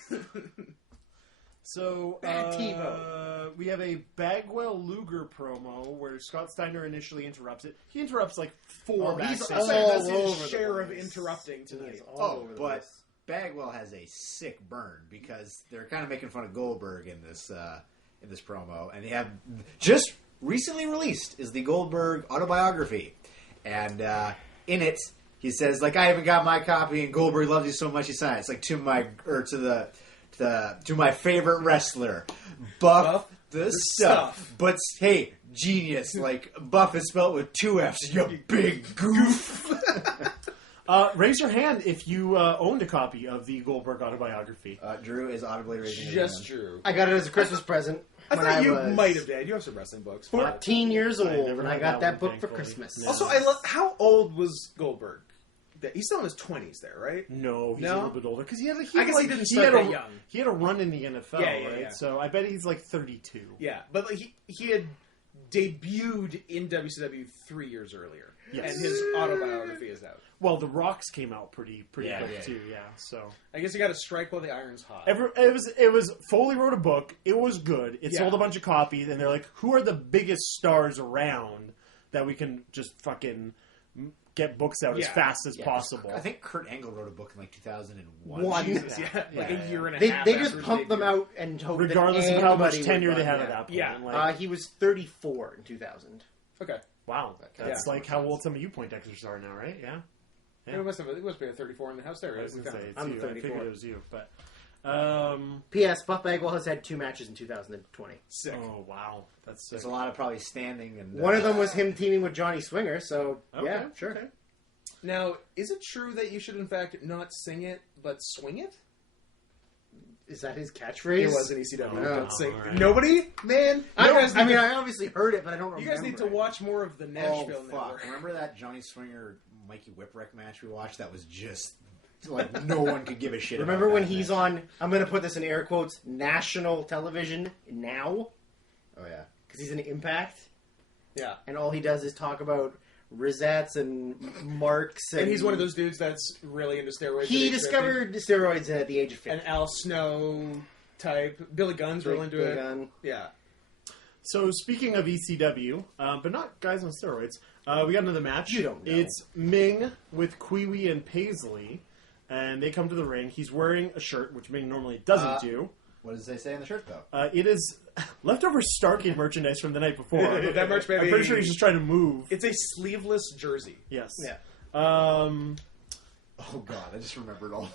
So, TiVo. we have a Bagwell Luger promo where Scott Steiner initially interrupts it. He interrupts like 4 he's backstage. all That's over his the share of place. interrupting tonight. He's all Oh, over the but place. Bagwell has a sick burn because they're kind of making fun of Goldberg in this promo, and they have just recently released is the Goldberg autobiography, and in it he says like I haven't got my copy, and Goldberg loves you so much he signed it. It's like to my favorite wrestler, Buff the stuff. But hey, genius, like Buff is spelled with 2 F's. You big goof. Raise your hand if you owned a copy of the Goldberg autobiography. Drew is audibly raising his Just hand. true. I got it as a Christmas present. I when thought you was might have, Dad. You have some wrestling books. 14 years I old never when I had got that that one, book for thankfully. Christmas. No. Also, I love how old was Goldberg? He's still in his 20s there, right? No, he's a No? little bit older because he had. I guess he didn't he start had that a, young. He had a run in the NFL, Yeah, right? yeah. So I bet he's like 32. Yeah, but like, he had debuted in WCW 3 years earlier, Yes. and his autobiography is out. Well, the Rocks came out pretty Yeah, quick yeah. too. Yeah, so I guess you got to strike while the iron's hot. it was Foley wrote a book. It was good. It Yeah. sold a bunch of copies, and they're like, who are the biggest stars around that we can just fucking get books out as Yeah. fast as Yeah, possible? I think Kurt Angle wrote a book in like 2001. One. Jesus, yeah, like Yeah. a year and a They half. just after pumped his them debut. out and hoped Regardless that of how much anybody tenure would they buy had it. at that point. Yeah. Like, He was 34 in 2000. Okay, wow, that's Yeah. like how old some of you Poindexters are now, right? Yeah. it must be a 34 in the house there. I Right? was We gonna say found it. it's I'm you. 34. I figured it was you, but P.S. Buff Bagwell has had 2 matches in 2020. Sick. oh wow, that's sick. There's a lot of probably standing and One of them was him teaming with Johnny Swinger, so Okay, yeah, sure. okay. Now, is it true that you should, in fact, not sing it but swing it? Is that his catchphrase? It was in ECW. Oh, Don't sing. alright. Nobody, man. I, You guys need I mean, to- I obviously heard it, but I don't remember. you guys need to it. watch more of the Oh Nashville fuck! Network. Remember that Johnny Swinger Mikey Whipwreck match we watched? That was just like no one could give a shit. Remember about when that he's match. on, I'm going to put this in air quotes, national television now? Oh yeah. Because he's in Impact, Yeah. and all he does is talk about Risettes and Marks. And he's one of those dudes that's really into steroids. He at age 50. discovered steroids at the age of 50. An Al Snow type. Billy Gunn's real into Big it. Gun. Yeah. So speaking of ECW, but not guys on steroids, we got another match. You don't know. It's Ming with Kiwi and Paisley, and they come to the ring. He's wearing a shirt, which Ming normally doesn't do. What does they say in the shirt though? It is leftover Starcade merchandise from the night before. That merch, baby. I'm pretty sure he's just trying to move. It's a sleeveless jersey. Yes. Yeah. Oh god, I just remembered all.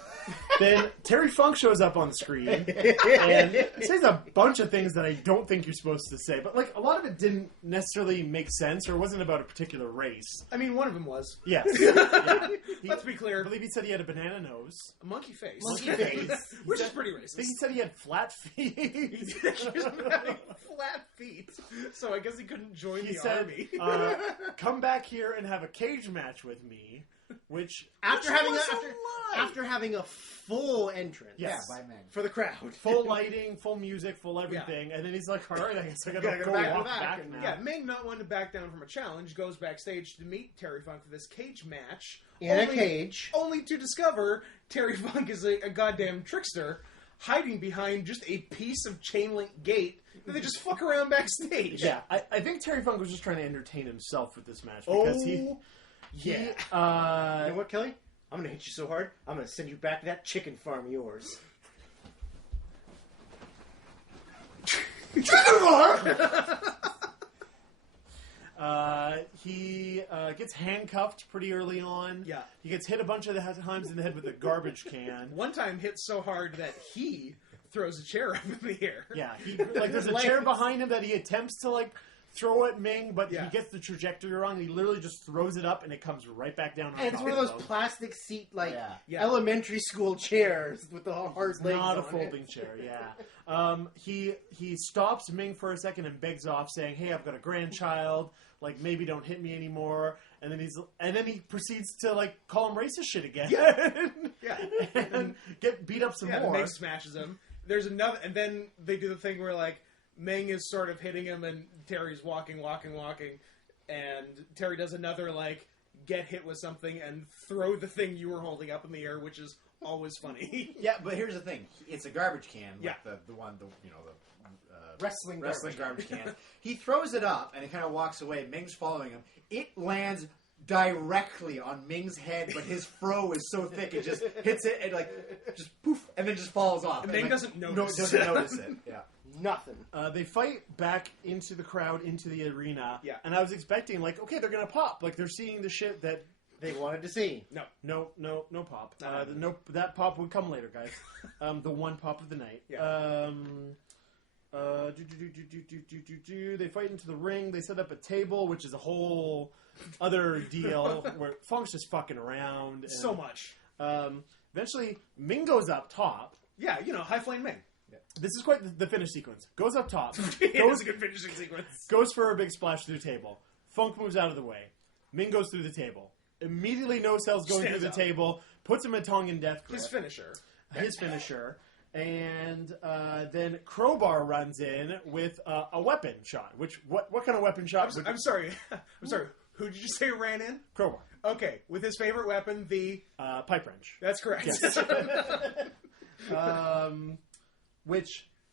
Then Terry Funk shows up on the screen and says a bunch of things that I don't think you're supposed to say. But like a lot of it didn't necessarily make sense or wasn't about a particular race. I mean, one of them was. Yes. Yeah. Let's be clear. I believe he said he had a banana nose. A monkey face. Monkey face. Which is pretty I think racist. he said he had flat feet. He's accused of having flat feet. So I guess he couldn't join He the said, army. "Come back here and have a cage match with me." Which After which having was a, a lie. after having a full entrance Yes. Yeah, by Meg. for the crowd. full lighting, full music, full everything, and then he's like, "All right, I guess I gotta Gotta go go back walk to back back and- now." Yeah, Ming, not wanting to back down from a challenge, goes backstage to meet Terry Funk for this cage match. In a cage. Only to discover Terry Funk is a goddamn trickster, hiding behind just a piece of chain link gate that they just fuck around backstage. Yeah, I think Terry Funk was just trying to entertain himself with this match because he yeah. You know what, Kelly? I'm going to hit you so hard, I'm going to send you back to that chicken farm of yours. He gets handcuffed pretty early on. Yeah. He gets hit a bunch of times in the head with a garbage can. One time hit so hard that he throws a chair up in the air. Yeah, there's a chair behind him that he attempts to throw at Ming, but Yeah. he gets the trajectory wrong. And he literally just throws it up, and it comes right back down. On And it's top one of those him. plastic seat, Yeah. elementary school chairs with the hard legs Not a on folding it. chair, yeah. He stops Ming for a second and begs off, saying, "Hey, I've got a grandchild. Like, maybe don't hit me anymore." And then he proceeds to call him racist shit again. Yeah. and get beat up some Yeah, more. Ming smashes him. There's another, and then they do the thing where Ming is sort of hitting him, and Terry's walking, and Terry does another get hit with something and throw the thing you were holding up in the air, which is always funny. Yeah, but here's the thing: it's a garbage can. Yeah. Like the one, the Wrestling garbage can. He throws it up and it kind of walks away. Ming's following him. It lands directly on Ming's head, but his fro is so thick it just hits it and just poof, and then just falls off. And Ming doesn't notice. doesn't notice it. Yeah. Nothing. They fight back into the crowd, into the arena. Yeah. And I was expecting, okay, they're going to pop. They're seeing the shit that... They wanted to see. No pop. Not happening. That pop would come later, guys. The one pop of the night. Yeah. They fight into the ring. They set up a table, which is a whole other deal where Funk's just fucking around. And, So much. Eventually, Ming goes up top. Yeah, High Flame Ming. This is quite the finish sequence. Goes up top. It was a good finishing sequence. Goes for a big splash through the table. Funk moves out of the way. Ming goes through the table. Immediately no cells going Stands through the up. table. Puts him in Tongan death grip. His finisher. His finisher. And then Crowbar runs in with a weapon shot. What kind of weapon shot? I'm sorry. I'm sorry. Who did you say ran in? Crowbar. Okay, with his favorite weapon, the... Pipe wrench. That's correct.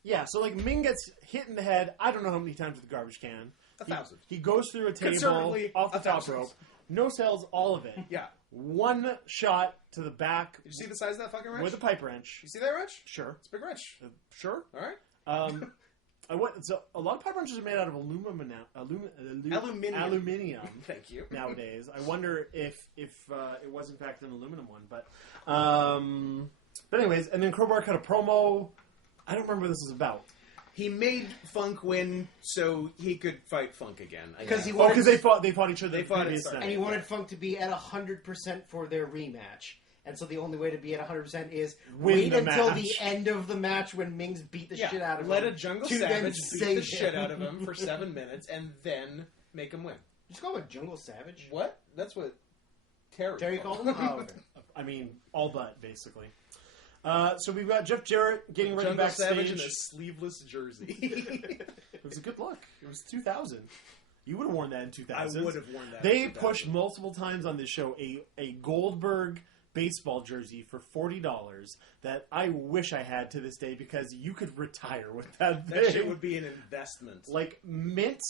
Yes. So like Ming gets hit in the head, I don't know how many times with the garbage can. 1,000. He goes through a table Conservatively, off the top 1,000. rope. No cells, all of it. Yeah. One shot to the back Did you see the size of that fucking wrench? with a pipe wrench. You see that wrench? Sure. It's a big wrench. Sure. All right. So a lot of pipe wrenches are made out of Aluminium. aluminium Thank you. nowadays. I wonder if it was in fact an aluminum one, but anyways, and then Crowbar cut a promo. I don't remember what this is about. He made Funk win so he could fight Funk again. Because he Oh, wanted, because they fought each other. They the fought previous at night. and he wanted Funk to be at 100% for their rematch. And so the only way to be at 100% is Win wait the until match. the end of the match when Ming's beat the shit out of let him. a Jungle to then Savage beat the save shit him. out of him for 7 minutes and then make him win. Just call him a Jungle Savage. What? That's what Terry Called him? Oh, okay. I mean, all but basically. So we've got Jeff Jarrett getting ready Jungle backstage. Savage in a sleeveless jersey. It was a good look. It was 2000. You would have worn that in 2000. I would have worn that. They in 2000. pushed multiple times on this show a Goldberg baseball jersey for $40 that I wish I had to this day because you could retire with that thing. That shit would be an investment. Like mint,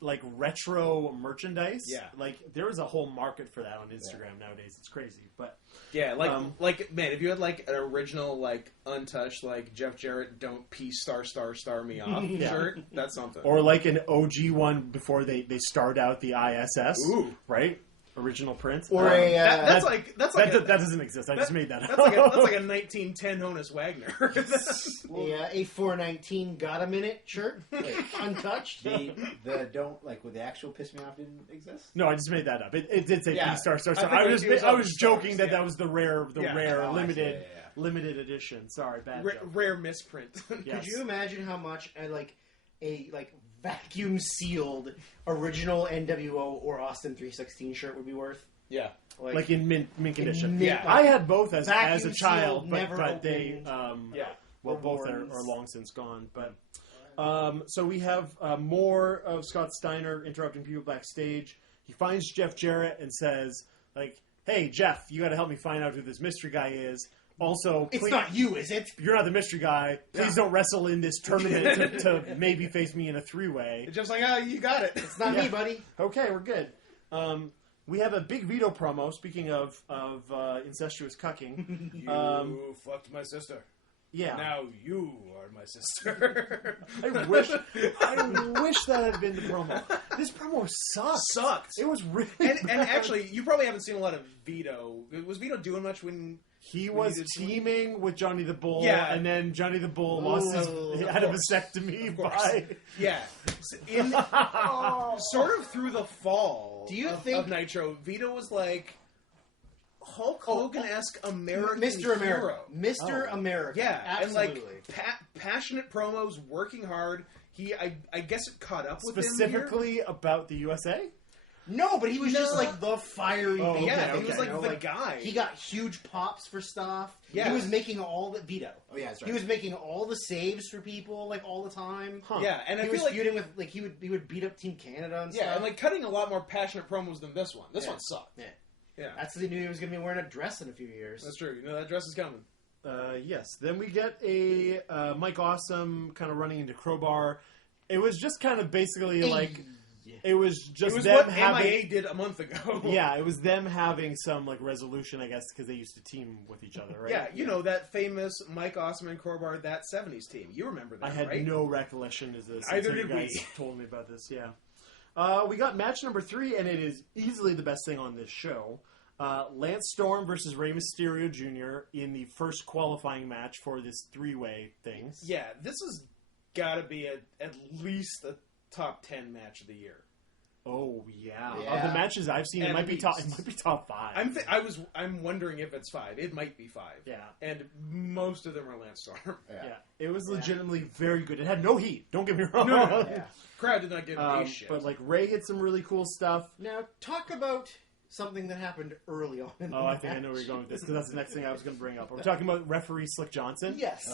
like retro merchandise. Yeah. Like there is a whole market for that on Instagram nowadays. It's crazy. But Yeah, like man, if you had like an original like untouched like Jeff Jarrett don't pee star me off Yeah. shirt, that's something. or like an OG one before they start out the ISS. Ooh. Right? Original print. Or a that's that- like that that doesn't exist. I just made that up. that's like a 1910 Honus Wagner. a 419 got a minute shirt, untouched. The don't like with the actual piss me off didn't exist. No, I just made that up. It did say Yeah. P star. I think I it was was I all was the joking stars, that yeah. that was the rare Oh, I see. limited Yeah. limited edition. Sorry, bad joke. Rare misprint. Yes. Could you imagine how much a vacuum sealed original NWO or Austin 316 shirt would be worth? Yeah. Like in mint condition. mint, I had both as a vacuum child, sealed, but never they opened. Yeah. well both are Rewards. long since gone. But so we have more of Scott Steiner interrupting people backstage. He finds Jeff Jarrett and says like, "Hey Jeff, you got to help me find out who this mystery guy is." Also, It's please- not you, is it? You're not the mystery guy. Please don't wrestle in this tournament to maybe face me in a three-way. It's just like, oh, you got it. It's not me, Yeah. buddy. Okay, we're good. We have a big Vito promo. Speaking of incestuous cucking, You fucked my sister. yeah. Now you are my sister. I wish that had been the promo. This promo sucked. It was really and bad. actually, you probably haven't seen a lot of Vito. Was Vito doing much when he we was needed to- teaming with Johnny the Bull, Yeah. and then Johnny the Bull lost had a vasectomy by. Yeah, in sort of through the fall. Do you of, think- of Nitro? Vito was like Hulk Hogan-esque American Mr. America. hero. Mr. America. Yeah, absolutely. and like passionate promos, working hard. I guess it caught up with him here. Specifically about the USA. No, but he was just No. like the fiery Oh, baby. Yeah, okay, he was okay. like You know, the guy. He got huge pops for stuff. Yeah. He was making all the Vito. Oh yeah, that's right. He was making all the saves for people like all the time. Huh. Yeah, and I He feel was like feuding with like he would beat up Team Canada and yeah, stuff. and like cutting a lot more passionate promos than this one. This Yeah. one sucked. Yeah. Yeah, That's because he knew he was going to be wearing a dress in a few years. that's true. You know that dress is coming. Yes. Then we get a Mike Awesome kind of running into Crowbar. It was just kind of basically like it was just It was them what having. MIA did a month ago. Yeah, it was them having some like resolution, I guess, because they used to team with each other, right? Yeah, you know that famous Mike Awesome and Crowbar, that 70s team. You remember that, I had right? no recollection as this. Neither until did you guys we. told me about this. Yeah. We got match number 3, and it is easily the best thing on this show. Lance Storm versus Rey Mysterio Jr. in the first qualifying match for this 3-way thing. Yeah, this has got to be at least a top 10 match of the year. Oh yeah. Yeah. Of the matches I've seen, it At might be least. top. It might be top 5. I'm wondering if it's 5. It might be 5. Yeah. And most of them are Lance Storm. Yeah. It was legitimately very good. It had no heat. Don't get me wrong. No. Yeah. Crowd did not give a shit. But like Ray hit some really cool stuff. Now, talk about something that happened early on in the Oh, I think I match. know where you're going with this because that's the next thing I was going to bring up. We're talking about referee Slick Johnson. Yes.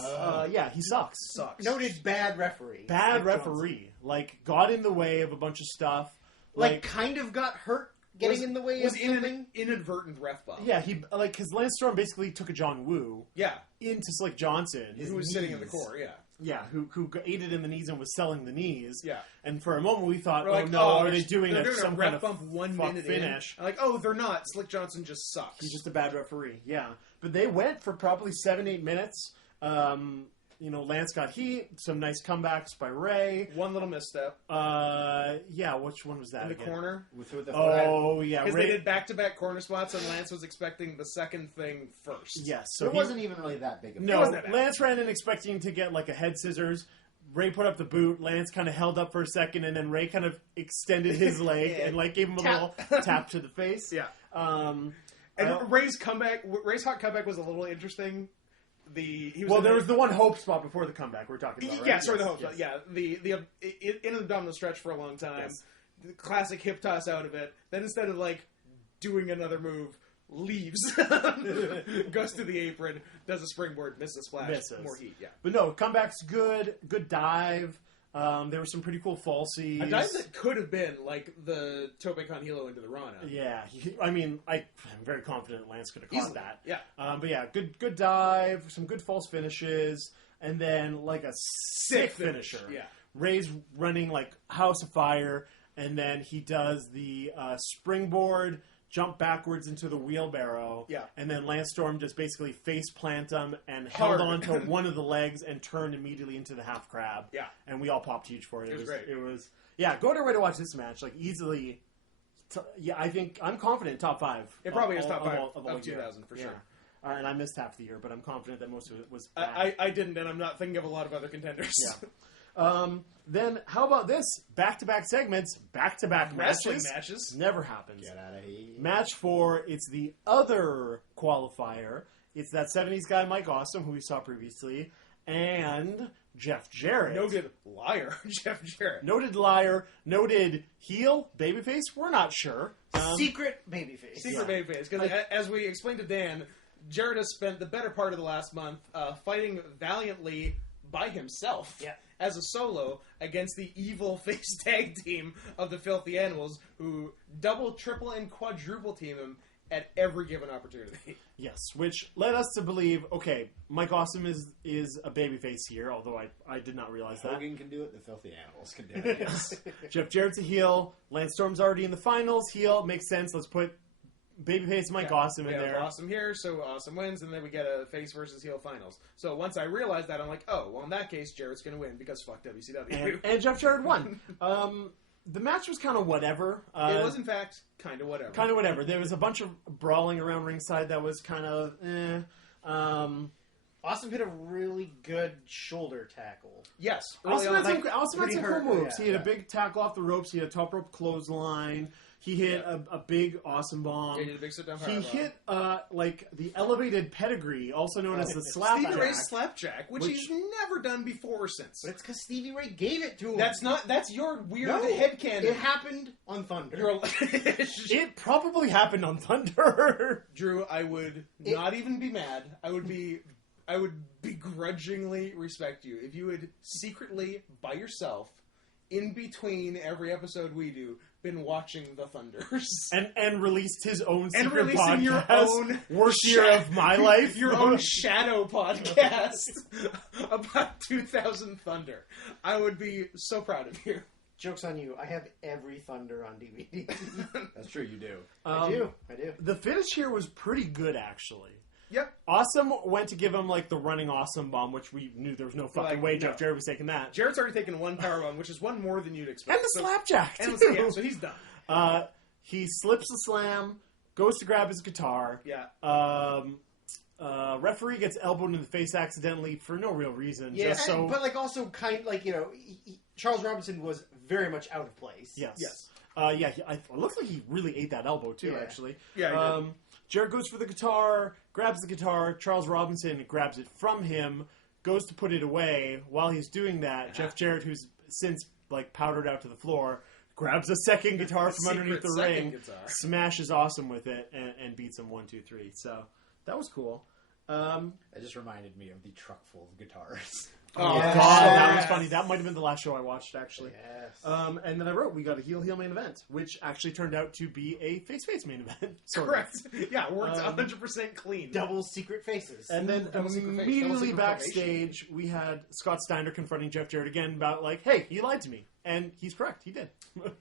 Yeah, he sucks. Sucks. Noted bad referee. Bad Slick referee. Johnson. Like got in the way of a bunch of stuff. Like, kind of got hurt getting in the way of was in something. an inadvertent ref bump. yeah, he like because Lance Storm basically took a John Woo Yeah. into Slick Johnson. Who was sitting in the core, yeah. Yeah, who aided in the knees and was selling the knees. Yeah. And for a moment we thought, We're like, are they doing they're doing some a ref kind of bump 1 fuck minute finish? in? Like, oh, they're not. Slick Johnson just sucks. He's just a bad referee. Yeah, but they went for probably 7-8 minutes. Lance got heat. Some nice comebacks by Ray. one little misstep Yeah, which one was that? in the again? corner. With the Oh yeah, Because Ray. they did back-to-back corner spots, and Lance was expecting the second thing first. Yes, so it he- wasn't even really that big of a No, wasn't that bad. Lance ran in expecting to get like a head scissors. Ray put up the boot. Lance kind of held up for a second, and then Ray kind of extended his leg Yeah. and like gave him a Tap. little tap to the face. Yeah. Um, And I- Ray's hot comeback was a little interesting. He was well, in there the- was the one hope spot before the comeback we're talking about, right? Yeah, sorry, the Yes, hope. yes. Yeah, the in abdominal stretch for a long time. Yes. The classic hip toss out of it. Then instead of like doing another move, leaves, goes to the apron, does a springboard, misses splash, Misses. more heat. Yeah, But no, comeback's good. Good dive. There were some pretty cool falsies. a dive that could have been like the Tope con Hilo into the Rana. Yeah, I'm very confident Lance could have caught Easily. that. Yeah. But yeah, good dive, some good false finishes, and then like a sick finisher. Yeah. Ray's running like House of Fire, and then he does the springboard, jump backwards into the wheelbarrow. Yeah. And then Lance Storm just basically face plant him and Hard. held on to one of the legs and turned immediately into the half crab. Yeah. And we all popped huge for it. It was great. It was, yeah, go to Ray to watch this match. Like, easily, I think, I'm confident top 5. It probably is of- top of 5 all- of all of year. 2000 for Yeah. sure. And I missed half the year, but I'm confident that most of it was bad. I didn't, and I'm not thinking of a lot of other contenders. Yeah. Then how about this? Back-to-back segments, back-to-back Wrestling matches. matches. Never happens. Get out of here. Match 4, it's the other qualifier. It's that 70s guy, Mike Awesome, who we saw previously, and Jeff Jarrett. Noted liar, Jeff Jarrett. Noted liar, noted heel, babyface, we're not sure. Secret babyface. Secret Yeah. babyface. Because as we explained to Dan, Jarrett has spent the better part of the last month fighting valiantly by himself Yeah. as a solo against the evil face tag team of the Filthy Animals, who double, triple, and quadruple team him at every given opportunity. Yes, which led us to believe, okay, Mike Awesome is a babyface here, although I did not realize that. Hogan can do it. The Filthy Animals can do it. Yes. Jeff Jarrett's a heel. Lance Storm's already in the finals. Heel makes sense. Let's put babyface Mike Awesome we in have there. Awesome here, so Awesome wins, and then we get a face versus heel finals. So once I realized that, I'm like, oh, well, in that case, Jarrett's going to win because fuck WCW. And Jeff Jarrett won. The match was kind of whatever. It was, in fact, kind of whatever. Kind of whatever. There was a bunch of brawling around ringside that was kind of Awesome hit a really good shoulder tackle. Yes. Awesome early had on. some, Awesome had pretty some cool hurt, moves. yeah, He had yeah. a big tackle off the ropes. He had a top rope clothesline. He hit a big Awesome bomb. He did a big sit-down He powerbomb. hit like the elevated pedigree, also known as the Stevie slapjack. Ray's slapjack, which he's never done before or since. But it's because Stevie Ray gave it to him. That's your weird no, headcanon. It happened on Thunder. You're It probably happened on Thunder. Drew, I would not even be mad. I would begrudgingly respect you if you would secretly, by yourself, in between every episode we do, been watching the Thunders. and released his own And secret releasing podcast. your own worst year of my life. Your own shadow podcast about 2000 Thunder. I would be so proud of you. Joke's on you. I have every Thunder on DVD. That's true. You do. I do. The finish here was pretty good, actually. Yep. Awesome went to give him like the running Awesome bomb, which we knew there was no fucking Like, way no. Jeff Jarrett was taking that. Jarrett's already taken one powerbomb, which is one more than you'd expect. And the slapjack. And too. yeah, so he's done. He slips the slam, goes to grab his guitar. Yeah. Referee gets elbowed in the face accidentally for no real reason. Yeah, just so but like also kind like Charles Robinson was very much out of place. yes. Yes. It looks like he really ate that elbow too. Yeah. Actually, Yeah, he did. Jarrett goes for the guitar, grabs the guitar. Charles Robinson grabs it from him, goes to put it away. While he's doing that, Jeff Jarrett, who's since powdered out to the floor, grabs a second guitar from underneath the ring, smashes Awesome with it, and beats him 1-2-3. So that was cool. It just reminded me of the truck full of guitars. Oh, Yes. God, that was funny. That might have been the last show I watched, actually. Yes. And then I wrote, we got a heel main event, which actually turned out to be a face main event. Sort Correct. of. Yeah, worked 100% clean. Double secret faces. And then Double secret face, immediately double secret backstage, we had Scott Steiner confronting Jeff Jarrett again about, hey, he lied to me. And he's correct. He did.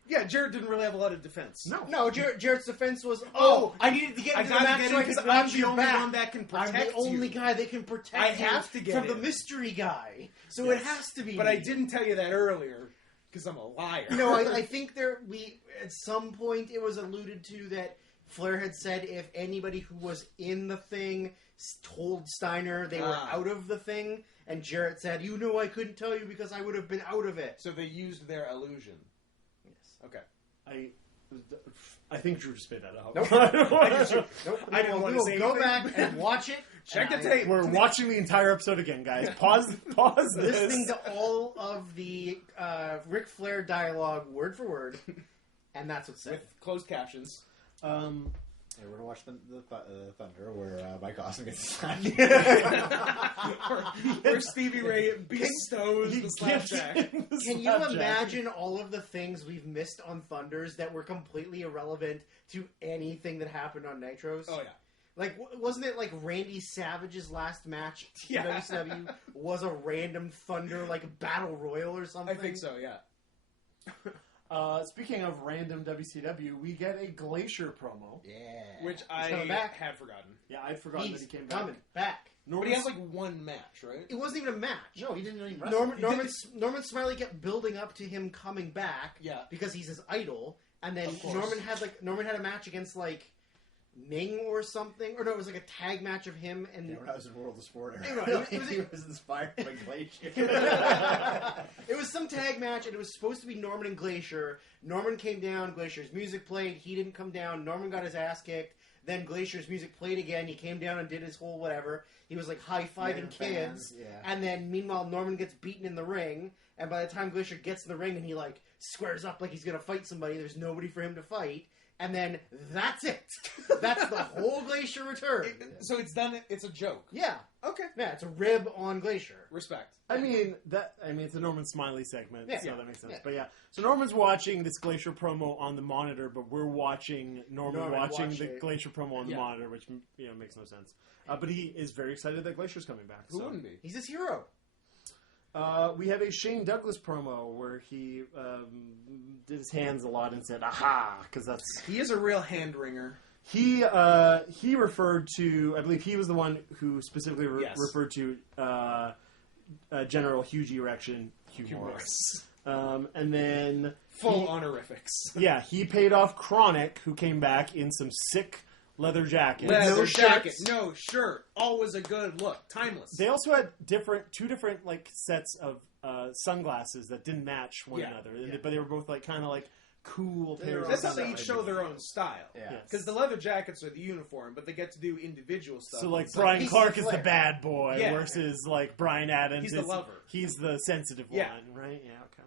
Yeah, Jarrett didn't really have a lot of defense. No, Jarrett's defense was, I needed to get I into the gotta match get so I in could because watch I'm the your only back. one that can I'm protect the only you. guy that can protect I you have to get from the in. mystery guy. So it has to be But me. I didn't tell you that earlier because I'm a liar. No, I think at some point it was alluded to that Flair had said if anybody who was in the thing told Steiner they were out of the thing, and Jarrett said, I couldn't tell you because I would have been out of it. So they used their illusion. Yes. Okay. I think Drew just made that out. Nope. Nope. I didn't want to we'll say go anything. back and watch it. Check the and tape. We're watching the entire episode again, guys. Pause this. Listening to all of the Ric Flair dialogue word for word, and that's what's said. With closed captions. Hey, we're gonna watch the Thunder where Mike Awesome gets signed. Where Stevie Ray bestows the slapjack. Can you imagine all of the things we've missed on Thunders that were completely irrelevant to anything that happened on Nitros? Oh, yeah. Like, wasn't it like Randy Savage's last match in Yeah. WCW was a random Thunder, battle royal or something? I think so, yeah. Speaking of random WCW, we get a Glacier promo. Yeah. Which He's I coming back. had forgotten. Yeah, I'd forgotten He's that he came back. coming back. But he has one match, right? It wasn't even a match. No, he didn't even wrestle. Norman Smiley kept building up to him coming back. Yeah. Because he's his idol, and then Of course. Norman had a match against Ming or something, or no, it was a tag match of him and. Yeah, when I was in World of Sport, It he was inspired by Glacier. It was some tag match, and it was supposed to be Norman and Glacier. Norman came down, Glacier's music played, he didn't come down, Norman got his ass kicked, then Glacier's music played again, he came down and did his whole whatever. He was high-fiving kids, and then meanwhile Norman gets beaten in the ring, and by the time Glacier gets in the ring and he squares up like he's gonna fight somebody, there's nobody for him to fight. And then that's it. That's the whole Glacier return. So it's done. It's a joke. Yeah. Okay. Yeah, it's a rib on Glacier. Respect. I mean, it's a Norman Smiley segment, Yeah. so that makes sense. Yeah. But yeah, so Norman's watching this Glacier promo on the monitor, but we're watching Norman watching watch the it. Glacier promo on the Yeah. monitor, which makes no sense. But he is very excited that Glacier's coming back. Who so. wouldn't be? He's his hero. We have a Shane Douglas promo where he did his hands a lot and said "aha" because that's He is a real hand wringer. he referred to. I believe he was the one who specifically Yes. referred to General Huge Erection Hugh Morris. And then Full honorifics. yeah, he paid off Chronic, who came back in some sick leather jackets. Leather jacket, shirts. no shirt. Always a good look. Timeless. They also had two different sets of sunglasses that didn't match one Yeah, another, yeah. but they were both kind of cool pairs. That's of how they each sunglasses. show their own style. Yeah. Yes. Because the leather jackets are the uniform, but they get to do individual stuff. So It's Brian he's Clark the is the flair. bad boy Yeah. versus Brian Adams. He's the is- lover. He's the sensitive Yeah. one, right? Yeah. Okay.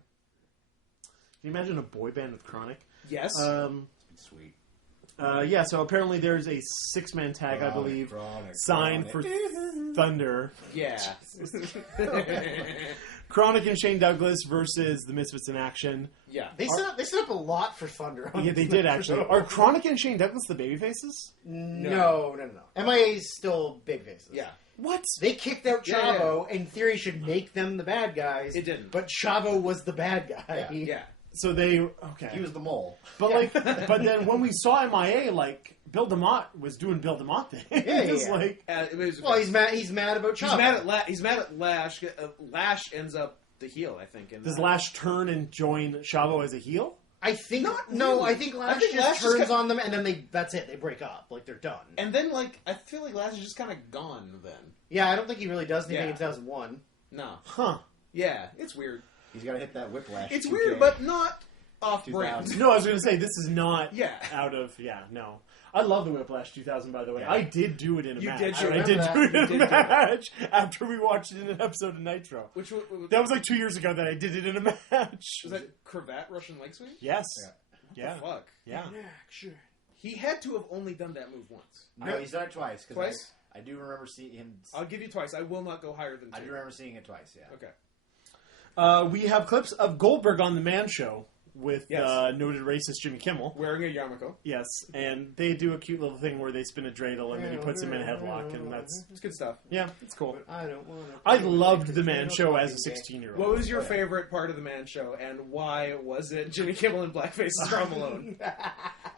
Can you imagine a boy band with Chronic? yes. Sweet. Yeah. So apparently there's a 6-man tag, I believe, signed for Thunder. yeah. Chronic and Shane Douglas versus the Misfits in Action. yeah. They set up a lot for Thunder. on Yeah, they this did match. actually. Are Chronic and Shane Douglas the babyfaces? No. MIA's still big faces. Yeah. What? They kicked out Yeah, Chavo. In theory, should make them the bad guys. It didn't. But Chavo was the bad guy. Yeah. So they okay. He was the mole. But but then when we saw MIA, Bill DeMott was doing Bill DeMott things. Yeah. It was, Well, he's mad about Chavo. He's mad at Lash. Lash ends up the heel, I think. Does Lash turn and join Chavo as a heel? I think Not no. really. I think Lash I think just Lash just turns got- on them, and then that's it. They break up. They're done. And then, I feel like Lash is just kind of gone then. Yeah, I don't think he really does anything Yeah. in 2001. No. Huh. Yeah, it's weird. He's got to hit that whiplash. It's 2K. weird, but not off-brand. No, I was going to say, this is not Yeah. out of... Yeah, no. I love the Whiplash 2000, by the way. Yeah. I did do it in a You match. did do I it. did I do it remember in that. You a did do that. match after we watched it in an episode of Nitro. Which That was like 2 years ago that I did it in a match. was that cravat Russian leg sweep? Yes. Yeah. Yeah. Fuck. Yeah. He had to have only done that move once. No, he's done it twice. 'Cause Twice? I do remember seeing him. I'll give you twice. I will not go higher than 2. I do remember seeing it twice. Yeah. Okay. We have clips of Goldberg on The Man Show with Yes. noted racist Jimmy Kimmel. Wearing a yarmulke. Yes, and they do a cute little thing where they spin a dreidel and then he puts him in a headlock, and that's... It's good stuff. Yeah, it's cool. I don't want to. I loved The Man Show as a 16-year-old. What was your favorite part of the Man Show, and why was it Jimmy Kimmel in blackface as Karl Malone?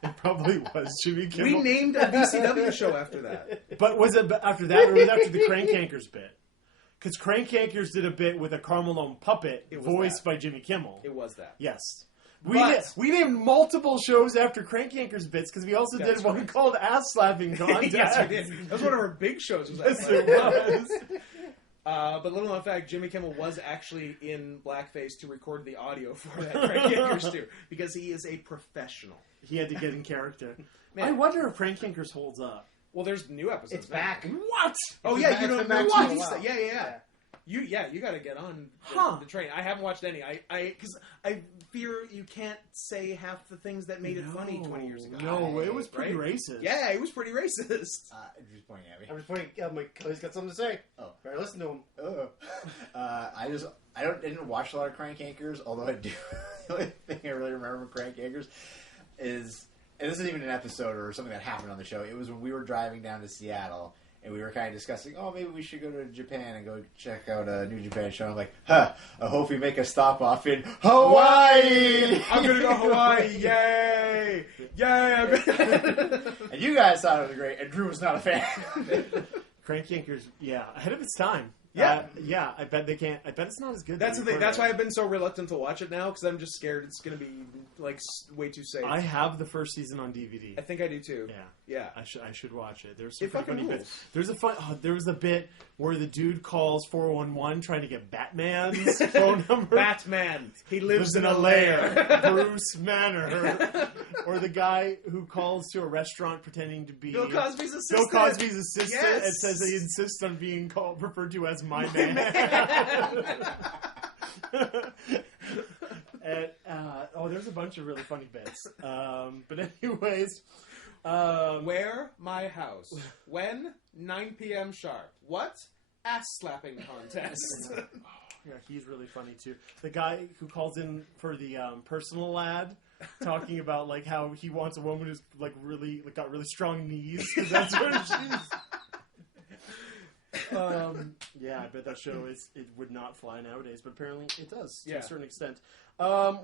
It probably was Jimmy We Kimmel. named a WCW show after that. But was it after that or was it after the Crank Yankers bit? Because Crank Yankers did a bit with a Karl Malone puppet It was voiced that. by Jimmy Kimmel. It was that. Yes. But- We named multiple shows after Crank Yankers bits because we also That's did one right. called Ass Slapping Contest. Yes, we did. That was one of our big shows. Was Yes, that it was. But little known fact, Jimmy Kimmel was actually in blackface to record the audio for that Crank Yankers too, because he is a professional. He had to get in character. Man. I wonder if Crank Yankers holds up. Well, there's new episodes. It's now. back. What? Oh It's yeah, been you know back- it's been back what? for a while. Yeah. You got to get on the train. I haven't watched any. Because I fear you can't say half the things that made it funny 20 years ago. No, it was pretty Right? racist. Yeah, it was pretty racist. Just pointing at me. I'm just pointing. I'm like, Kelly's got something to say. Oh. Better listen to him. I didn't watch a lot of Crank Yankers, although I do. The only thing I really remember from Crank Yankers is, and this isn't even an episode or something that happened on the show. It was when we were driving down to Seattle and we were kind of discussing, oh, maybe we should go to Japan and go check out a New Japan show. I'm like, I hope we make a stop off in Hawaii. I'm gonna go Hawaii! Yay! Yay! And you guys thought it was great, and Drew was not a fan. Crank Yankers, yeah, ahead of its time. Yeah. Yeah, I bet they can't. I bet it's not as good. That's as the we thing. That's heard. why I've been so reluctant to watch it now, because I'm just scared it's gonna be like way too safe. I have the first season on DVD. I think I do too. Yeah. Yeah. I should watch it. There's some It pretty funny fucking bits. There was a bit where the dude calls 411 trying to get Batman's phone number. Batman. He lives in a lair. lair. Bruce Manor. Or the guy who calls to a restaurant pretending to be Bill Cosby's assistant. Bill Cosby's assistant Yes. and says he insists on being referred to as my man. And, there's a bunch of really funny bits. But anyways, Where my house? When? 9 p.m. sharp. What? Ass slapping contest. yeah, he's really funny too. The guy who calls in for the personal ad, talking about like how he wants a woman who's like really got really strong knees because that's what she's. Yeah, I bet that show it would not fly nowadays, but apparently it does to Yeah. a certain extent.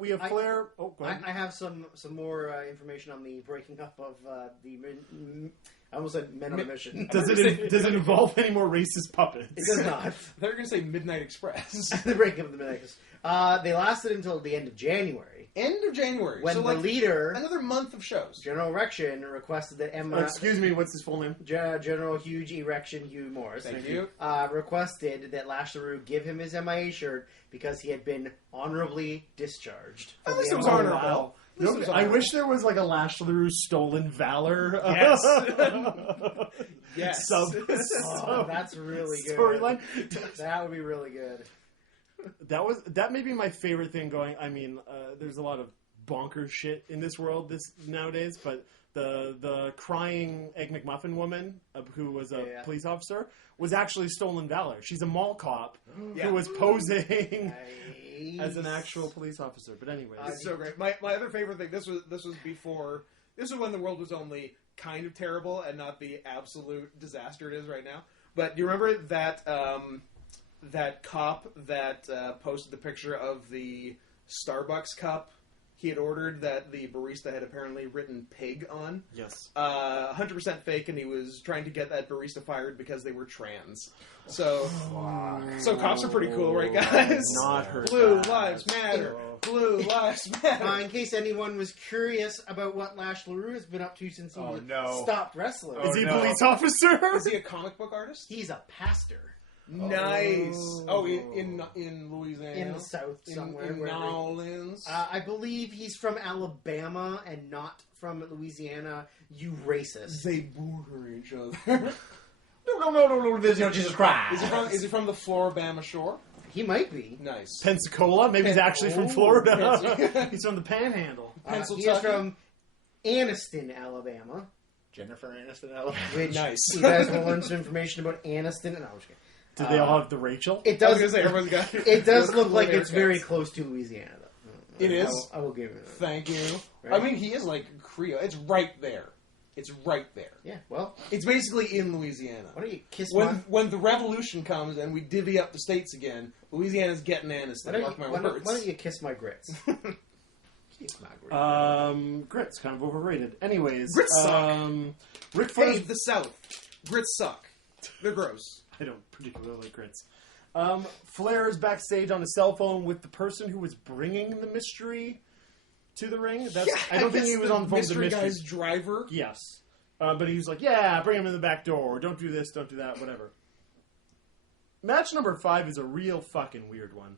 We have Flair. Go ahead. I have some more information on the breaking up of the. I almost said Men on a Mission. Does it involve any more racist puppets? It does not. They're going to say Midnight Express. The breaking up of the Midnight. They lasted until the end of January. End of January. When so the like leader, another month of shows. General Erection, requested that Emma. Excuse me, what's his full name? General Huge Erection Hugh Morris. Thank you. Requested that Lash LaRue give him his MIA shirt because he had been honorably discharged. At from least the it was MIA. honorable. Wow. At least it was I honorable. wish there was like a Lash LaRue stolen valor. Yes. Yes. Oh, that's really good. Storyline. That would be really good. That may be my favorite thing going. I mean, there's a lot of bonkers shit in this world nowadays, but the crying Egg McMuffin woman who was a police officer was actually stolen valor. She's a mall cop Yeah. who was posing Nice. as an actual police officer. But anyways, It's so great. My other favorite thing. This was before. This was when the world was only kind of terrible and not the absolute disaster it is right now. But do you remember that that cop that posted the picture of the Starbucks cup he had ordered that the barista had apparently written pig on? yes. 100% fake, and he was trying to get that barista fired because they were trans. So cops are pretty cool, right, guys? Not heard Blue that. lives matter. Oh. Blue lives matter. In case anyone was curious about what Lash LaRue has been up to since he no. stopped wrestling. Is he a no. police officer? Is he a comic book artist? He's a pastor. Nice. Oh, in Louisiana? In the South somewhere. In New Orleans? I believe he's from Alabama and not from Louisiana. You racist. They border each other. No, there's no Jesus Christ. Is he from the Floribama shore? He might be. Nice. Pensacola? Maybe he's actually from Florida. He's from the Panhandle. He is from Anniston, Alabama. Jennifer Aniston, Alabama. Which Nice. you guys will learn some information about Aniston. No, I'm just kidding. Did they all have the Rachel? It I was does. going to say, everyone's got... It does look like haircuts. it's very close to Louisiana, though. It is? I will give it that. Thank you. Right. I mean, he is like Creole. It's right there. It's right there. Yeah, well, It's basically in Louisiana. why don't you kiss my... When the revolution comes and we divvy up the states again, Louisiana's getting Why Aniston. don't, Mark you, my why, words. don't, why don't you kiss my grits? Kiss my grits. Grits, kind of overrated. Anyways. Grits suck. Ric Hey, Flair's... the South. Grits suck. They're gross. I don't particularly like grits. Flair is backstage on his cell phone with the person who was bringing the mystery to the ring. I don't think he was on the phone with the mystery mystery guy's driver. Yes. But he was like, yeah, bring him in the back door. Don't do this, don't do that, whatever. Match number 5 is a real fucking weird one.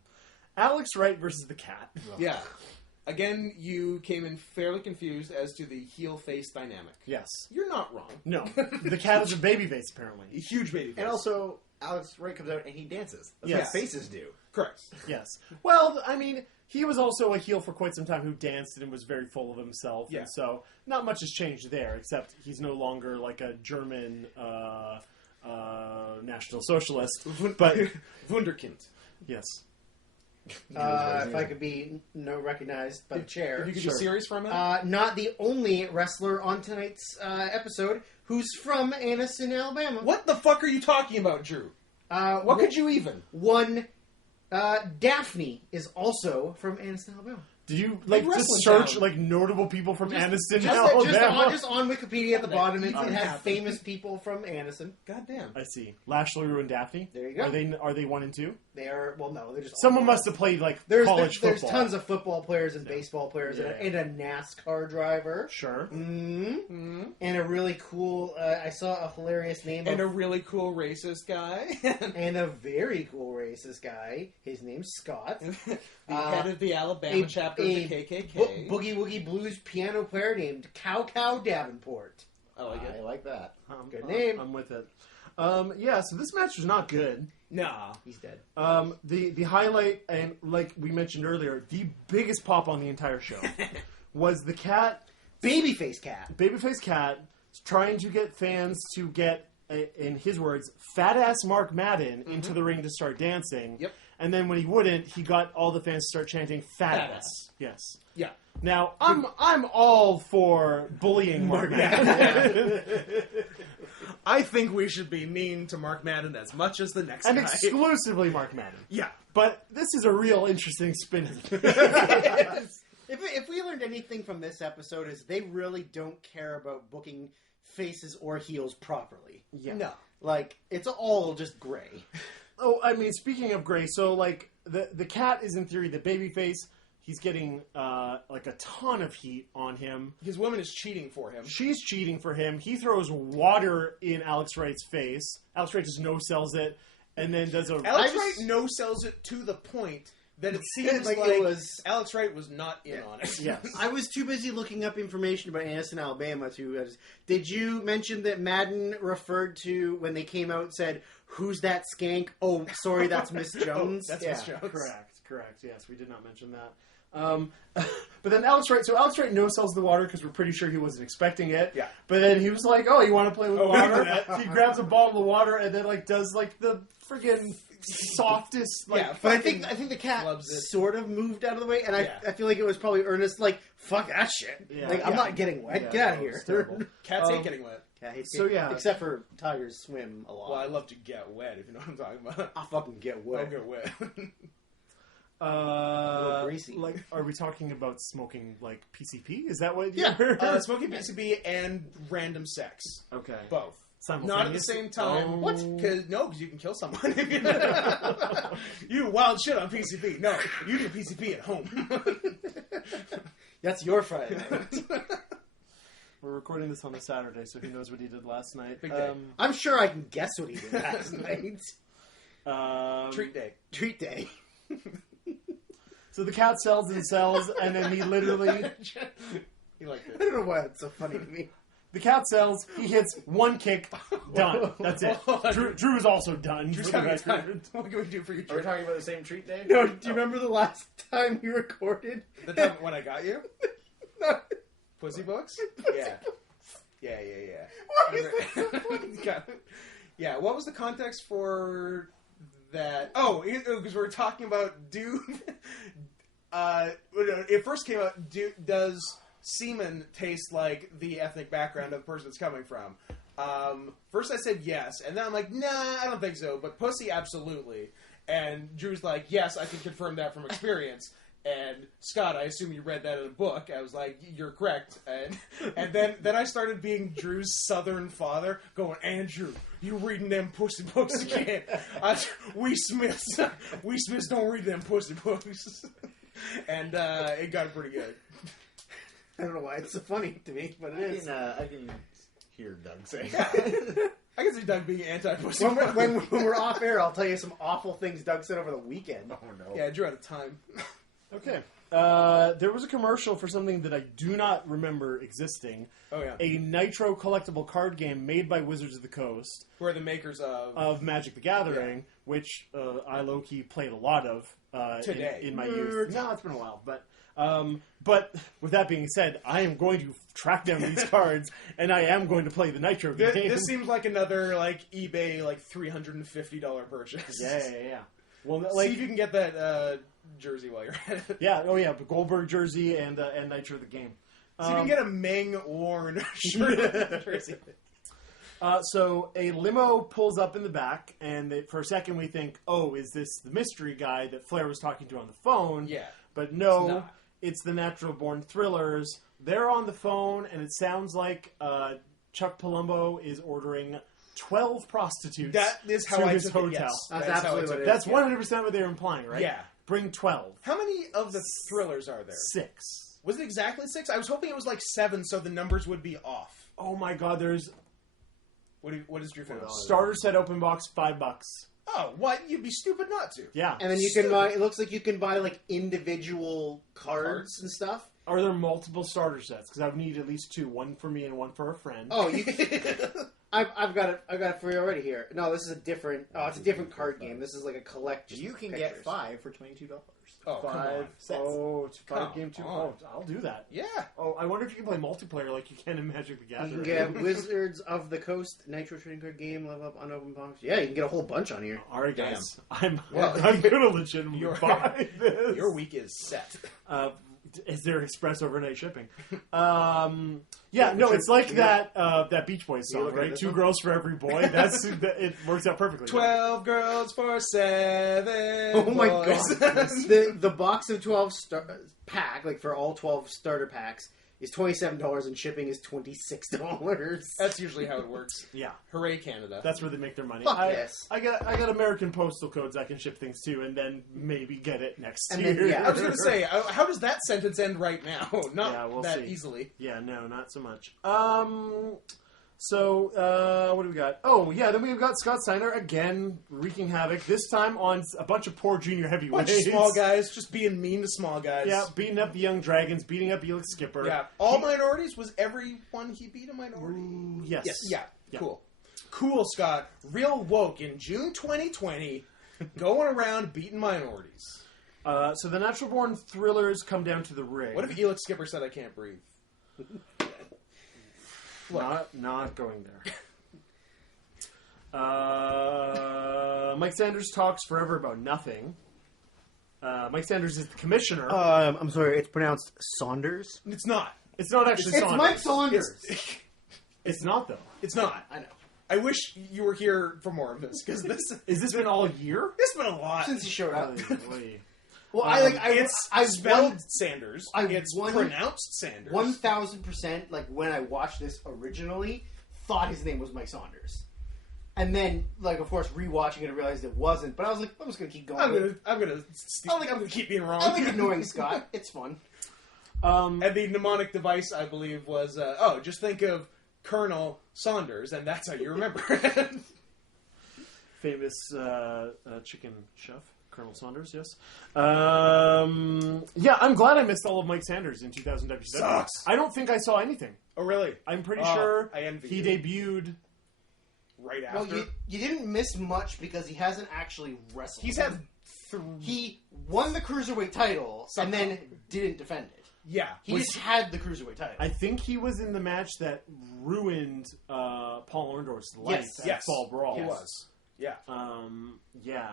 Alex Wright versus the Cat. Yeah. Again, you came in fairly confused as to the heel-face dynamic. Yes. You're not wrong. No. The Cat is a babyface, apparently. A huge baby face. And also, Alex Wright comes out and he dances. That's Yes. what faces do. Correct. Yes. Well, I mean, he was also a heel for quite some time who danced and was very full of himself. Yeah. And so, not much has changed there, except he's no longer like a German National Socialist. But, Wunderkind. yes. If I could be recognized by the chair. If you could Sure. be serious for a minute. Not the only wrestler on tonight's episode who's from Anniston, Alabama. What the fuck are you talking about, Drew? What could you even? One, Daphne is also from Anniston, Alabama. Did you like just wrestling search town. like notable people from Anniston, Just Alabama? on Wikipedia at the bottom, it even has happen? famous people from Anniston. Goddamn. I see. Lashley and Daphne. There you go. Are they 1 and 2? They are, well, no, they're just... Someone must have played like There's college there's football. tons of football players and baseball players Yeah. and a NASCAR driver. Sure. Mm-hmm. And a really cool... I saw a hilarious name And of... a really cool racist guy. and a very cool racist guy. His name's Scott. the head of the Alabama chapter of the KKK. Boogie Woogie Blues piano player named Cow Davenport. I like I it. like that. Good name. I'm with it. Yeah, so this match was not good. Nah. He's dead. The highlight, and like we mentioned earlier, the biggest pop on the entire show was the Cat, Babyface Cat. babyface Cat, trying to get fans to get, in his words, fat ass Mark Madden into the ring to start dancing. Yep. And then when he wouldn't, he got all the fans to start chanting fat Fat ass. ass. Yes. Yeah. Now I'm all for bullying Mark Madden. I think we should be mean to Mark Madden as much as the next And guy. exclusively Mark Madden. Yeah. But this is a real interesting spin. If we learned anything from this episode is they really don't care about booking faces or heels properly. Yeah. No. Like, it's all just gray. Oh, I mean, speaking of gray, so like the Cat is in theory the babyface. He's getting like a ton of heat on him. His woman is cheating for him. She's cheating for him. He throws water in Alex Wright's face. Alex Wright just no-sells it, and then does a... Alex Wright no-sells it to the point that it seems like, it was... Alex Wright was not in on it. Yes. I was too busy looking up information about Anniston, Alabama to... did you mention that Madden referred to, when they came out, said, "Who's that skank? Oh, sorry, that's Miss Jones." That's Miss Jones. Correct. Yes, we did not mention that. But then Alex Wright no-sells the water because we're pretty sure he wasn't expecting it. Yeah. But then he was like, "Oh, you want to play with water?" He grabs a bottle of water and then like does like the friggin' softest like. Yeah, But I fucking think the Cat loves it. sort of moved out of the way, and Yeah. I feel like it was probably Ernest, like, fuck that shit. Yeah. Like, I'm Yeah. not getting wet. Yeah, Get out of no, it's here. terrible. Cats hate getting wet. Yeah, I hate So, it. yeah. Except for tigers swim a lot. Well, I love to get wet, if you know what I'm talking about. I fucking get I'll wet. get wet. little greasy. Like, are we talking about smoking like PCP? Is that what? Yeah. You're... Smoking PCB and random sex. okay. Both. Simultaneous? Not at the same time. Oh. What? Because you can kill someone. If you do wild shit on PCP. No, you do PCP at home. That's your Friday night. We're recording this on a Saturday, so who knows what he did last night. Big day. I'm sure I can guess what he did last night. Treat day. Treat day. So the cat sells and sells, and then he literally... You like I it. don't know why that's so funny to me. The cat sells, he hits one kick, done. That's it. Drew is also done. Drew's for the having a record. time. What can we do for you, Are we Drew? talking about the same treat day? No, do you remember the last time we recorded? The time when I got you? No. Pussy books? Yeah. Yeah. Why is that so funny? Got it. Yeah, what was the context for that? Oh, because we were talking about it first came out, does semen taste like the ethnic background of the person it's coming from? First I said yes, and then I'm like, nah, I don't think so, but pussy, absolutely. And Drew's like, yes, I can confirm that from experience. And Scott, I assume you read that in a book. I was like, you're correct. And then I started being Drew's southern father, going, Andrew, you reading them pussy books again. We Smiths don't read them pussy books. And it got pretty good. I don't know why it's so funny to me, but it is. I can hear Doug say. I can see Doug being anti-pussy. When we're off air, I'll tell you some awful things Doug said over the weekend. Oh no. Yeah, Drew out of time. Okay. There was a commercial for something that I do not remember existing. Oh, yeah. A Nitro collectible card game made by Wizards of the Coast Who are the makers of Magic the Gathering, which I low-key played a lot of Today. in my youth. No, it's been a while. But with that being said, I am going to track down these cards, and I am going to play the Nitro game. This seems like another eBay $350 purchase. Yeah. Well, See if you can get that jersey while you're at it. yeah, the Goldberg jersey and Nitro the game. See if you can get a Meng worn shirt jersey. So a limo pulls up in the back, and for a second we think, oh, is this the mystery guy that Flair was talking to on the phone? Yeah. But no, It's not. it's the Natural Born Thrillers. They're on the phone, and it sounds like Chuck Palumbo is ordering 12 prostitutes That is how to I his took hotel. it. Yes. That's That's how I absolutely took what it. it That's is. 100% what they were implying, right? Yeah. Bring 12. How many of the thrillers are there? 6. Was it exactly 6? I was hoping it was 7, so the numbers would be off. Oh my god, there's What is Drew found? starter set open box, $5. Oh, what? You'd be stupid not to. Yeah. And then you can buy. It looks like you can buy individual cards and stuff. Are there multiple starter sets? Because I would need at least 2. One for me and one for a friend. Oh, you. I've got it. I've got it for you already here. No, this is a different. Oh, it's a different card game. This is like a collect. You can pictures. get 5 for $22. Oh, come on. 5 sets. Oh, it's 5 Come game 2. on. Oh, I'll do that. Yeah. Oh, I wonder if you can play multiplayer like you can in Magic the You Gathering. can get Wizards of the Coast Nitro trading card game, level up unopened box. Yeah, you can get a whole bunch on here. All right, guys. I'm Well, gonna legitimately buy this. Your week is set. Is there express overnight shipping? Yeah, no, it's like that Beach Boys song, looking at right? this 2 one? girls for every boy. It works out perfectly. 12 girls for 7 Oh my boys. god! the box of 12 pack, for all 12 starter packs, is $27 and shipping is $26. That's usually how it works. Yeah, Hooray, Canada. that's where they make their money. Fuck I, yes. I got American postal codes I can ship things to, and then maybe get it next And year. then, yeah. I was going to say, how does that sentence end right now? Not Yeah, we'll that see. easily. Yeah, no, not so much. So, what do we got? Oh, yeah, then we've got Scott Steiner again wreaking havoc, this time on a bunch of poor junior Bunch heavyweights. of small guys just being mean to small guys. Yeah, beating up the Young Dragons, beating up Elix Skipper. Yeah. All minorities? Was everyone he beat a minority? Ooh, yes. Yes. Yeah. Yeah. Cool. Cool, Scott. Real woke in June 2020, going around beating minorities. So the Natural Born Thrillers come down to the ring. What if Elix Skipper said I can't breathe? Not going there. Mike Sanders talks forever about nothing. Mike Sanders is the commissioner. I'm sorry, it's pronounced Saunders. It's not. it's not actually It's Saunders. Mike Saunders. It's not, though. It's not. I know. I wish you were here for more of this, because this Is this been all year? has been a lot. Since he showed up. Oy. Well, It's spelled Sanders. It's won- pronounced Sanders. 1,000%, when I watched this originally, thought his name was Mike Saunders. And then, of course, rewatching it, I realized it wasn't. But I was like, I'm just going to keep going. I'm gonna keep being wrong. I like ignoring Scott. It's fun. And the mnemonic device, I believe, was just think of Colonel Saunders, and that's how you remember it. famous chicken chef, Colonel Saunders. Yes. Yeah, I'm glad I missed all of Mike Sanders in 2000 WCW. Sucks. I don't think I saw anything. Oh, really? I'm pretty sure I envy he you. debuted. Right after. Well, you didn't miss much because he hasn't actually wrestled. He's had... He won the Cruiserweight title and then didn't defend it. Yeah. He just had the Cruiserweight title. I think he was in the match that ruined Paul Orndorff's life at Yes. Fall Brawl. He was. Yeah. Yeah.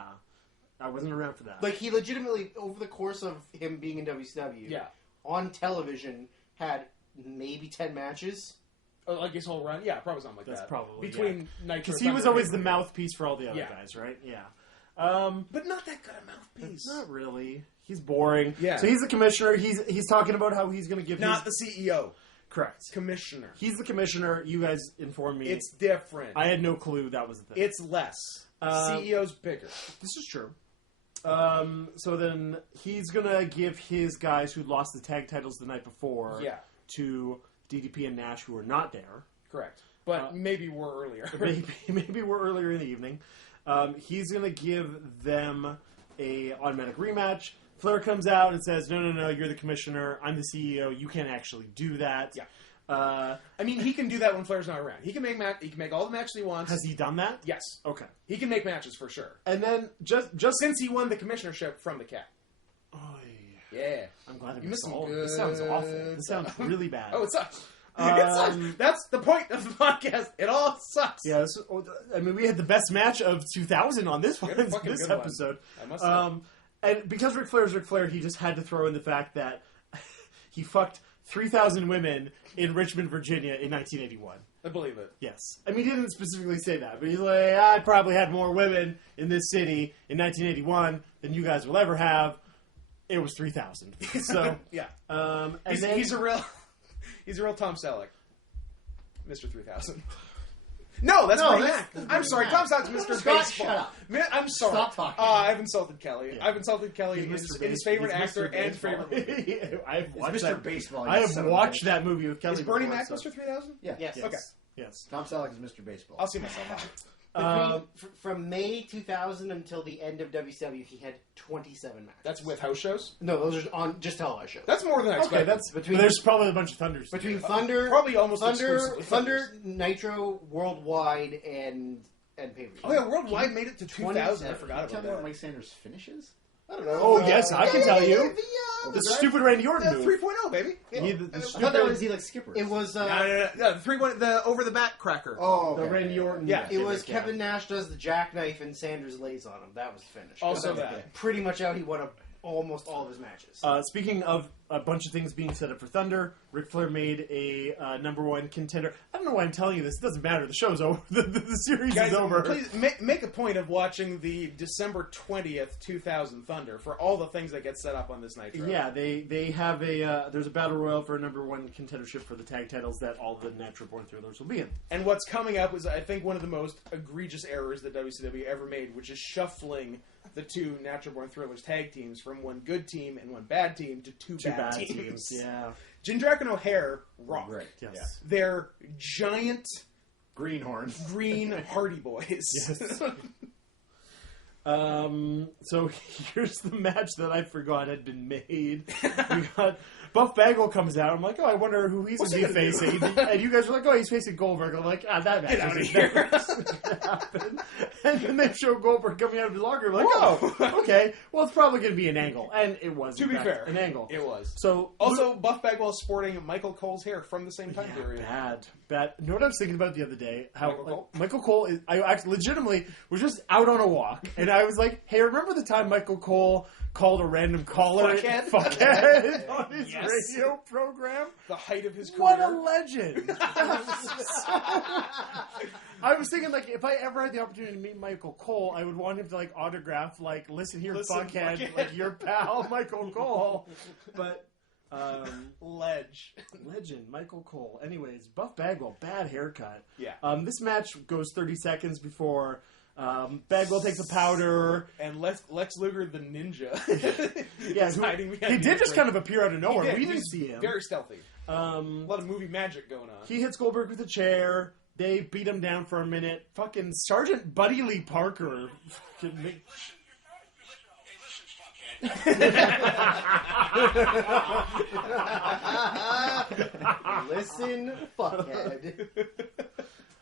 I wasn't around for that. Like, he legitimately, over the course of him being in WCW, Yeah. on television, had maybe 10 matches. Oh, like his whole run? Yeah, probably something like That's that. probably, Between Nitro... because he was always the mouthpiece for all the other Yeah. guys, right? Yeah. But not that good a mouthpiece. Not really. He's boring. Yeah. So he's the commissioner. He's talking about how he's going to give Not his... the CEO. Correct. Commissioner. He's the commissioner. You guys informed me. It's different. I had no clue that was the thing. It's less. CEO's bigger. This is true. So then he's going to give his guys who lost the tag titles the night before Yeah. to DDP and Nash, who were not there. Correct. But maybe we're earlier. Maybe we're earlier in the evening. He's going to give them a automatic rematch. Flair comes out and says, no, you're the commissioner. I'm the CEO. You can't actually do that. Yeah. I mean, he can do that when Flair's not around. He can make all the matches he wants. Has he done that? Yes. Okay. He can make matches for sure. And then just Since he won the commissionership from the Cat. oh, Yeah. I'm glad I You missed missed all. some This sounds good awful. This sounds stuff. really bad. Oh, it sucks. It sucks. That's the point of the podcast. It all sucks. Yeah, I mean, we had the best match of 2000 on this We had a fucking this good one. episode. I must say. And because Ric Flair's Ric Flair, he just had to throw in the fact that he fucked 3,000 women in Richmond, Virginia in 1981. I believe it. Yes. I mean, he didn't specifically say that, but he's like, I probably had more women in this city in 1981 than you guys will ever have. It was 3,000. So, Yeah. and He's a real Tom Selleck. Mr. 3000. No, that's Bernie Mac. I'm sorry, Tom Selleck's Mr. Scott, Baseball. shut up. I'm sorry. Stop talking. I've insulted Kelly. Yeah. I've insulted Kelly He's in Mr. his favorite He's actor Mr. and favorite movie. I've watched Mr. that. Baseball. I you have son of a watched bitch. that movie with Kelly. Is Bernie before, Mac so- Mr. 3000? Yeah. Yes. Okay. Yes. Tom Selleck is Mr. Baseball. I'll see myself out. From May 2000 until the end of WCW, he had 27 matches. That's with house shows? No, those are on just televised shows. That's more than I Okay, expected. that's Between- there's probably a bunch of thunders. Between Thunder, Probably almost Thunder, exclusively Thunders. Nitro, Worldwide, and pay-per-view. Oh yeah, Worldwide made it to 2000. I forgot Tell about me what that. Mike Sanders finishes? I don't know. Oh, yes, I can tell you. The The stupid Randy Orton move. 3.0, baby. Yeah. He- the I thought stupid, that Or is he like Skipper? It was No, 3.0, the over the back cracker. Oh, the okay. Randy Orton. Yeah. it was Yeah. Kevin Nash does the jackknife and Sanders lays on him. That was the finish. Also But that. pretty much out. He won almost all of his matches. Speaking of a bunch of things being set up for Thunder, Ric Flair made a number one contender. I don't know why I'm telling you this. It doesn't matter. The show's over. The series Guys, is over. please make a point of watching the December 20th, 2000 Thunder for all the things that get set up on this Nitro. Yeah, they have a there's a battle royal for a number one contendership for the tag titles that all the Nitro Born Thrillers will be in. And what's coming up is, I think, one of the most egregious errors that WCW ever made, which is shuffling the two Natural Born Thrillers tag teams from one good team and one bad team to two bad teams. Yeah, Jindrak and O'Hare rock. Right. yes. Yeah. They're giant Greenhorn. green Hardy Boys. Yes. So here's the match that I forgot had been made. We got Buff Bagwell comes out. I'm like, oh, I wonder who he's going to be facing. And you guys are like, oh, he's facing Goldberg. I'm like, that match Get out of isn't here. gonna happen. And then they show Goldberg coming out of his locker. I'm like, oh, okay. Well, it's probably going to be an angle, and it was. To in be fact, fair, an angle. It was. So Also, Buff Bagwell sporting Michael Cole's hair from the same time yeah, period. bad. You know what I was thinking about the other day? How Michael Cole? Michael Cole is. I actually legitimately was just out on a walk, and I was like, "Hey, remember the time Michael Cole called a random caller Fuckhead? on his Yes. radio program? The height of his career. What a legend!" I was thinking, like, if I ever had the opportunity to meet Michael Cole, I would want him to like autograph, like, "Listen here, Listen, fuckhead, fuckhead." like your pal Michael Cole." But. Ledge. Legend, Michael Cole. Anyways, Buff Bagwell, bad haircut. Yeah. This match goes 30 seconds before Bagwell takes a powder. And Lex Luger, the ninja. Yeah, is who- hiding behind he the did just apron. kind of appear out of nowhere. He did. We He didn't was see him. Very stealthy. A Um, lot of movie magic going on. he hits Goldberg with a chair. They beat him down for a minute. Fucking Sergeant Buddy Lee Parker. Fucking Listen, fuckhead.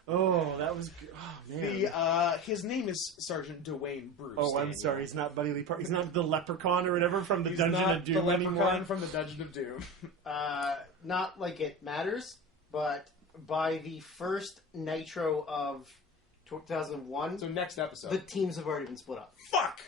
Oh, that was good. Oh, man. His name is Sergeant Dwayne Bruce. Oh, I'm Daniel. sorry. He's not Buddy Lee Parker. He's not the leprechaun or whatever from the He's Dungeon not of Doom the leprechaun anymore. from the Dungeon of Doom. Not like it matters, but by the first Nitro of 2001, So next episode. the teams have already been split up. Fuck!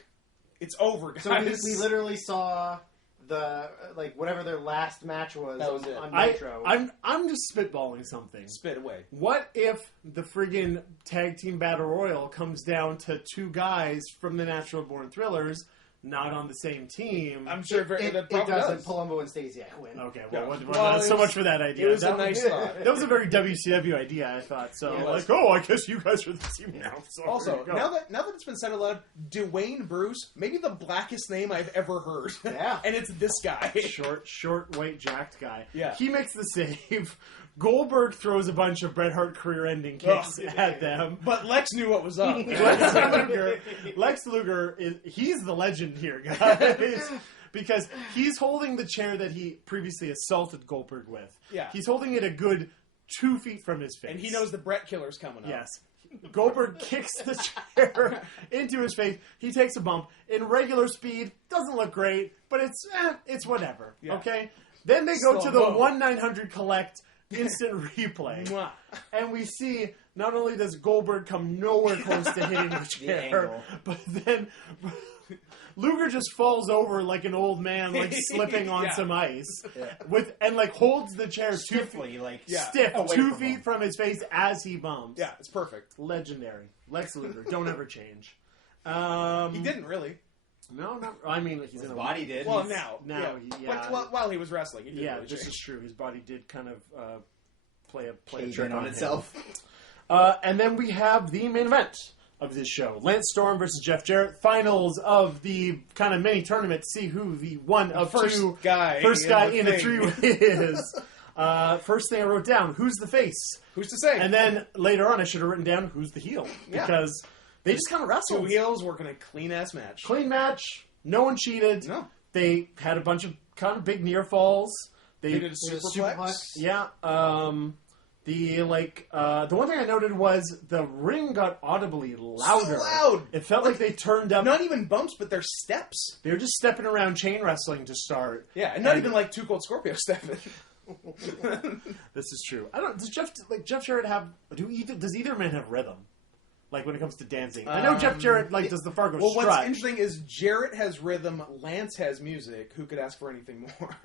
It's over, guys. So we literally saw the whatever their last match was, That was it. on Nitro. I'm just spitballing something. Spit away. What if the friggin' tag team battle royal comes down to two guys from the Natural Born Thrillers, not on the same team? I'm sure it that probably doesn't. does. Palumbo and Stasiak win. Okay, Yeah. well, so much for that idea. It was that a nice thought. That was a very WCW idea, I thought. So, Yeah, like, oh, I guess you guys are the team now. So there Also, you go. now that it's been said aloud, Dwayne Bruce, maybe the blackest name I've ever heard. Yeah. And it's this guy. short, white, jacked guy. Yeah. He makes the save. Goldberg throws a bunch of Bret Hart career-ending kicks at them. But Lex knew what was up. Lex Luger he's the legend here, guys. Because he's holding the chair that he previously assaulted Goldberg with. Yeah. He's holding it a good 2 feet from his face. And he knows the Brett Killer's coming up. Yes. Goldberg kicks the chair into his face. He takes a bump. In regular speed, doesn't look great, but it's whatever. Yeah. Okay? Then they go Slow to the mo. 1-900 collect instant replay. Mwah. And we see not only does Goldberg come nowhere close to hitting the chair, angle. but then Luger just falls over like an old man, like slipping on Yeah. some ice, and holds the chair Stiffly, like Yeah. stiff away 2 from feet him. from his face as he bumps. Yeah, it's perfect. Legendary. Lex Luger. Don't ever change. He didn't really. No, I mean, he's His in a body did. Well, He's- now. But while he was wrestling, he didn't Yeah, really this change. is true. His body did kind of play a caved trick in on him. itself. And then we have the main event of this show. Lance Storm versus Jeff Jarrett. Finals of the kind of mini tournament to see who the one of First two... guy First guy in in the a thing. three-way is. First thing I wrote down, who's the face? Who's to say? And then later on I should have written down who's the heel. Yeah. Because they just kind of Two wrestled. heels working a clean-ass match. Clean match. No one cheated. No. They had a bunch of kind of big near falls. They did a Superplex. superplex. Yeah. The one thing I noted was the ring got audibly louder. So loud. It felt like they turned up. Not even bumps, but they're steps. They were just stepping around chain wrestling to start. Yeah, and not even like Two Cold Scorpio stepping. This is true. I don't. Does Jeff Jarrett have? Does either man have rhythm? Like when it comes to dancing, I know Jeff Jarrett does the Fargo Well, strut. what's interesting is Jarrett has rhythm, Lance has music. Who could ask for anything more?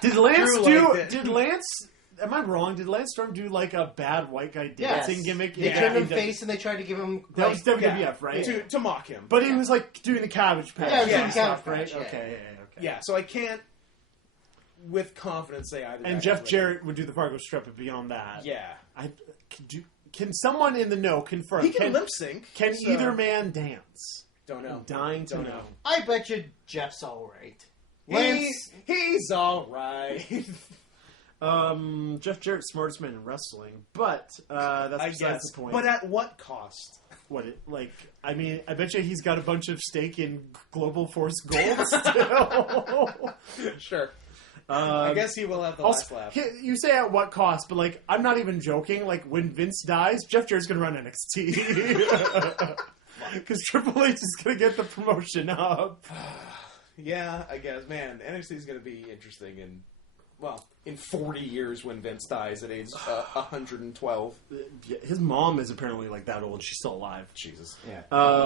Did Lance Drew do? liked it. Did Lance? Am I wrong? Did Lance Storm do like a bad white guy Yes. dancing gimmick? They turned him face and they tried to give him. That was like, WWF, right? To mock him. But he was like doing the cabbage patch. Yeah, he was doing and the stuff, Cabbage right? Patch, yeah. Okay, okay. Yeah, so I can't, with confidence, say either. And guy Jeff has Jarrett would do the Fargo strut, but beyond that, rhythm. Yeah. Can someone in the know confirm? He can lip sync. Can so- either man dance? Don't know. I'm dying to Don't know. I bet you Jeff's all right. Lance, He's alright. Jeff Jarrett, smartest man in wrestling, but that's I besides guess. the point. But at what cost? I mean, I bet you he's got a bunch of stake in Global Force Gold still. Sure. I guess he will have the last Also, laugh. you say at what cost, but like, I'm not even joking. Like, when Vince dies, Jeff Jarrett's gonna run NXT. Because Triple H is gonna get the promotion up. Yeah, I guess. Man, NXT is going to be interesting in 40 years when Vince dies at age 112. Yeah, his mom is apparently like that old. She's still alive. Jesus. Yeah.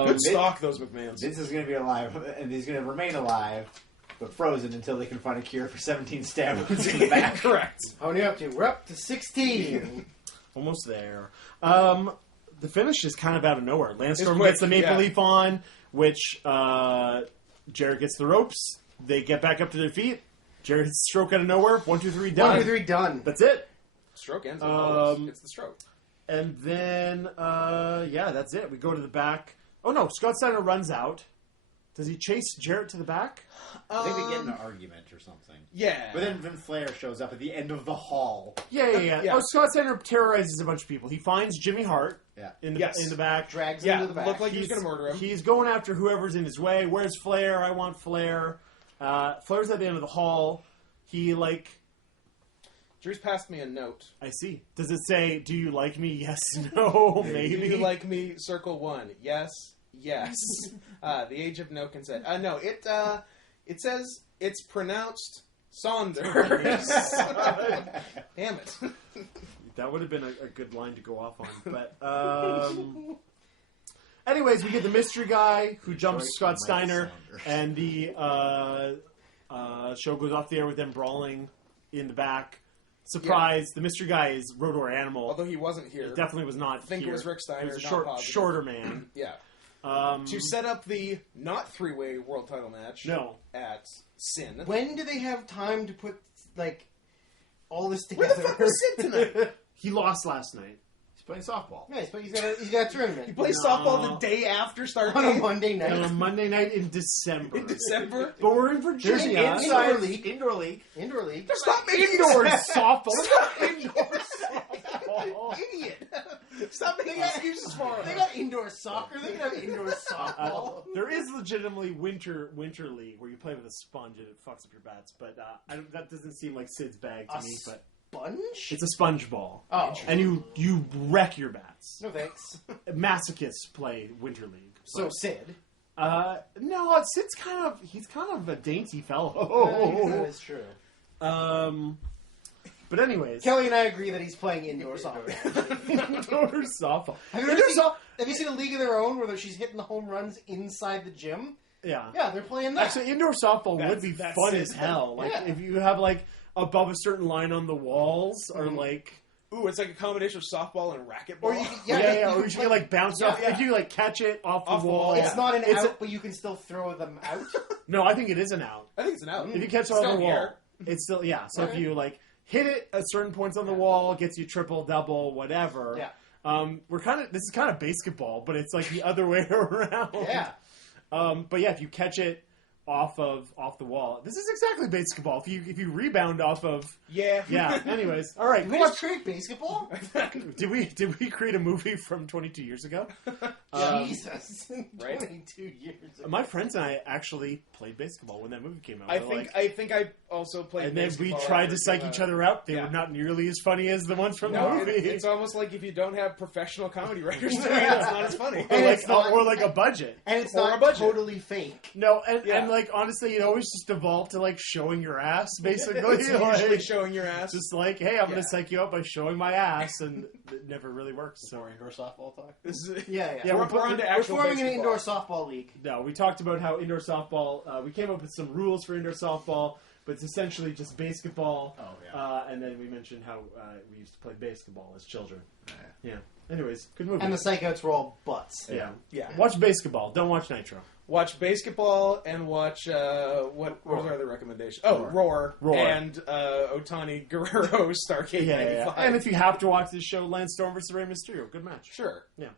Good stock, those McMahons. Vince is going to be alive, and he's going to remain alive, but frozen until they can find a cure for 17 stab wounds in the back. Correct. how many up to? We're up to 16. Almost there. The finish is kind of out of nowhere. Lance It's Storm quick, gets the Maple yeah. Leaf on, which Jarrett gets the ropes. They get back up to their feet. Jarrett hits a stroke out of nowhere. 1, 2, 3, done. 1, 2, 3, done. That's it. Stroke ends. It's the stroke. And then, that's it. We go to the back. Oh, no. Scott Steiner runs out Does he chase Jarrett to the back? I think they get in an argument or something. Yeah. But then Flair shows up at the end of the hall. Yeah. Yeah. Oh, Scott Steiner terrorizes a bunch of people. He finds Jimmy Hart Yeah. in the Yes. in the back. Drags him Yeah, to the back. looked like he was going to murder him. He's going after whoever's in his way. Where's Flair? I want Flair. Flair's at the end of the hall. He Drew's passed me a note. I see. Does it say, "Do you like me?" Yes, no, maybe. Do you like me? Circle 1. Yes. Yes. The age of no consent. No, it says it's pronounced Saunders. Damn it. That would have been a good line to go off on. But anyways, we get the mystery guy who jumps Detroit Scott Steiner, Saunders. and the show goes off the air with them brawling in the back. Surprise! The mystery guy is Road Warrior Animal. Although he wasn't here. It definitely was not. I think here. it was Rick Steiner. It was a not positive. shorter man. Yeah. To To set up the not three-way world title match. No. At Sin. When do they have time to put all this Where together? the fuck was Sin tonight? He lost last night. He's playing softball. Nice, but he's got a tournament He plays softball the day after start on a date Monday On a night. Monday night in December. in December. But we're in There's Virginia. an indoor league. Indoor league. Indoor league. Stop making Indoor excuses. softball. Indoor softball. Idiot. Stop making excuses for him. They got indoor soccer. They can have indoor softball. There is legitimately winter league where you play with a sponge and it fucks up your bats, but that doesn't seem like Sid's bag to A me. But Sponge? it's a sponge ball, Oh. and you wreck your bats. No thanks. Masochists play winter league. So Sid. No, Sid's kind of a dainty That fellow. is true. But anyways, Kelly and I agree that he's playing indoor softball. indoor softball. Have you seen a League of Their Own where she's hitting the home runs inside the gym? Yeah. Yeah, they're playing that. Actually, indoor softball would be that's fun it. as hell. Like Yeah. if you have above a certain line on the walls, or Ooh, it's like a combination of softball and racquetball. Or you can- yeah, you or you should bounce off. Yeah. If you catch it off Off the the wall, wall, It's not an It's out, but you can still throw them out. no, I think it is an out. I think it's an out. If you catch it Still off the wall, here. it's still So Okay. if you hit it at certain points on the wall, gets you triple, double, whatever. Yeah. This is kind of basketball, but it's the other way around. Yeah. But yeah, if you catch it off the wall, this is exactly basketball. If you rebound off of Yeah. Anyways, all right. Did we just create basketball? Did we create a movie from 22 years ago? Jesus. Right? 22 years ago. My friends and I actually played basketball when that movie came out. I They're think I also played. and then we basketball tried after to it psych came each out. other out. They Yeah. were not nearly as funny as the ones from the No, movie. it's almost like if you don't have professional comedy writers doing it, it's not as funny. And it's not- or a budget. And it's Or a not budget. totally fake. No, Yeah. and honestly, it always just evolved to showing your ass, basically. It's usually Like, showing your ass. just hey, I'm Yeah. gonna psych you out by showing my ass, and it never really works. So Indoor softball talk. This is, Yeah. Yeah, we're we're on to We're actual forming an basketball. indoor softball league. no, we talked about how indoor softball. We came up with some rules for indoor softball, but it's essentially just basketball. Oh, yeah. And then we mentioned how we used to play basketball as children. Yeah. Anyways, good movie. And the psychouts were all butts. yeah. Yeah. Watch basketball. Don't watch Nitro. Watch basketball and watch what was our other recommendation? Oh, Roar. Roar. And Otani Guerrero Starcade Yeah, 95. And if you have to watch this show, Lance Storm versus Rey Mysterio, good match. Sure. Yeah.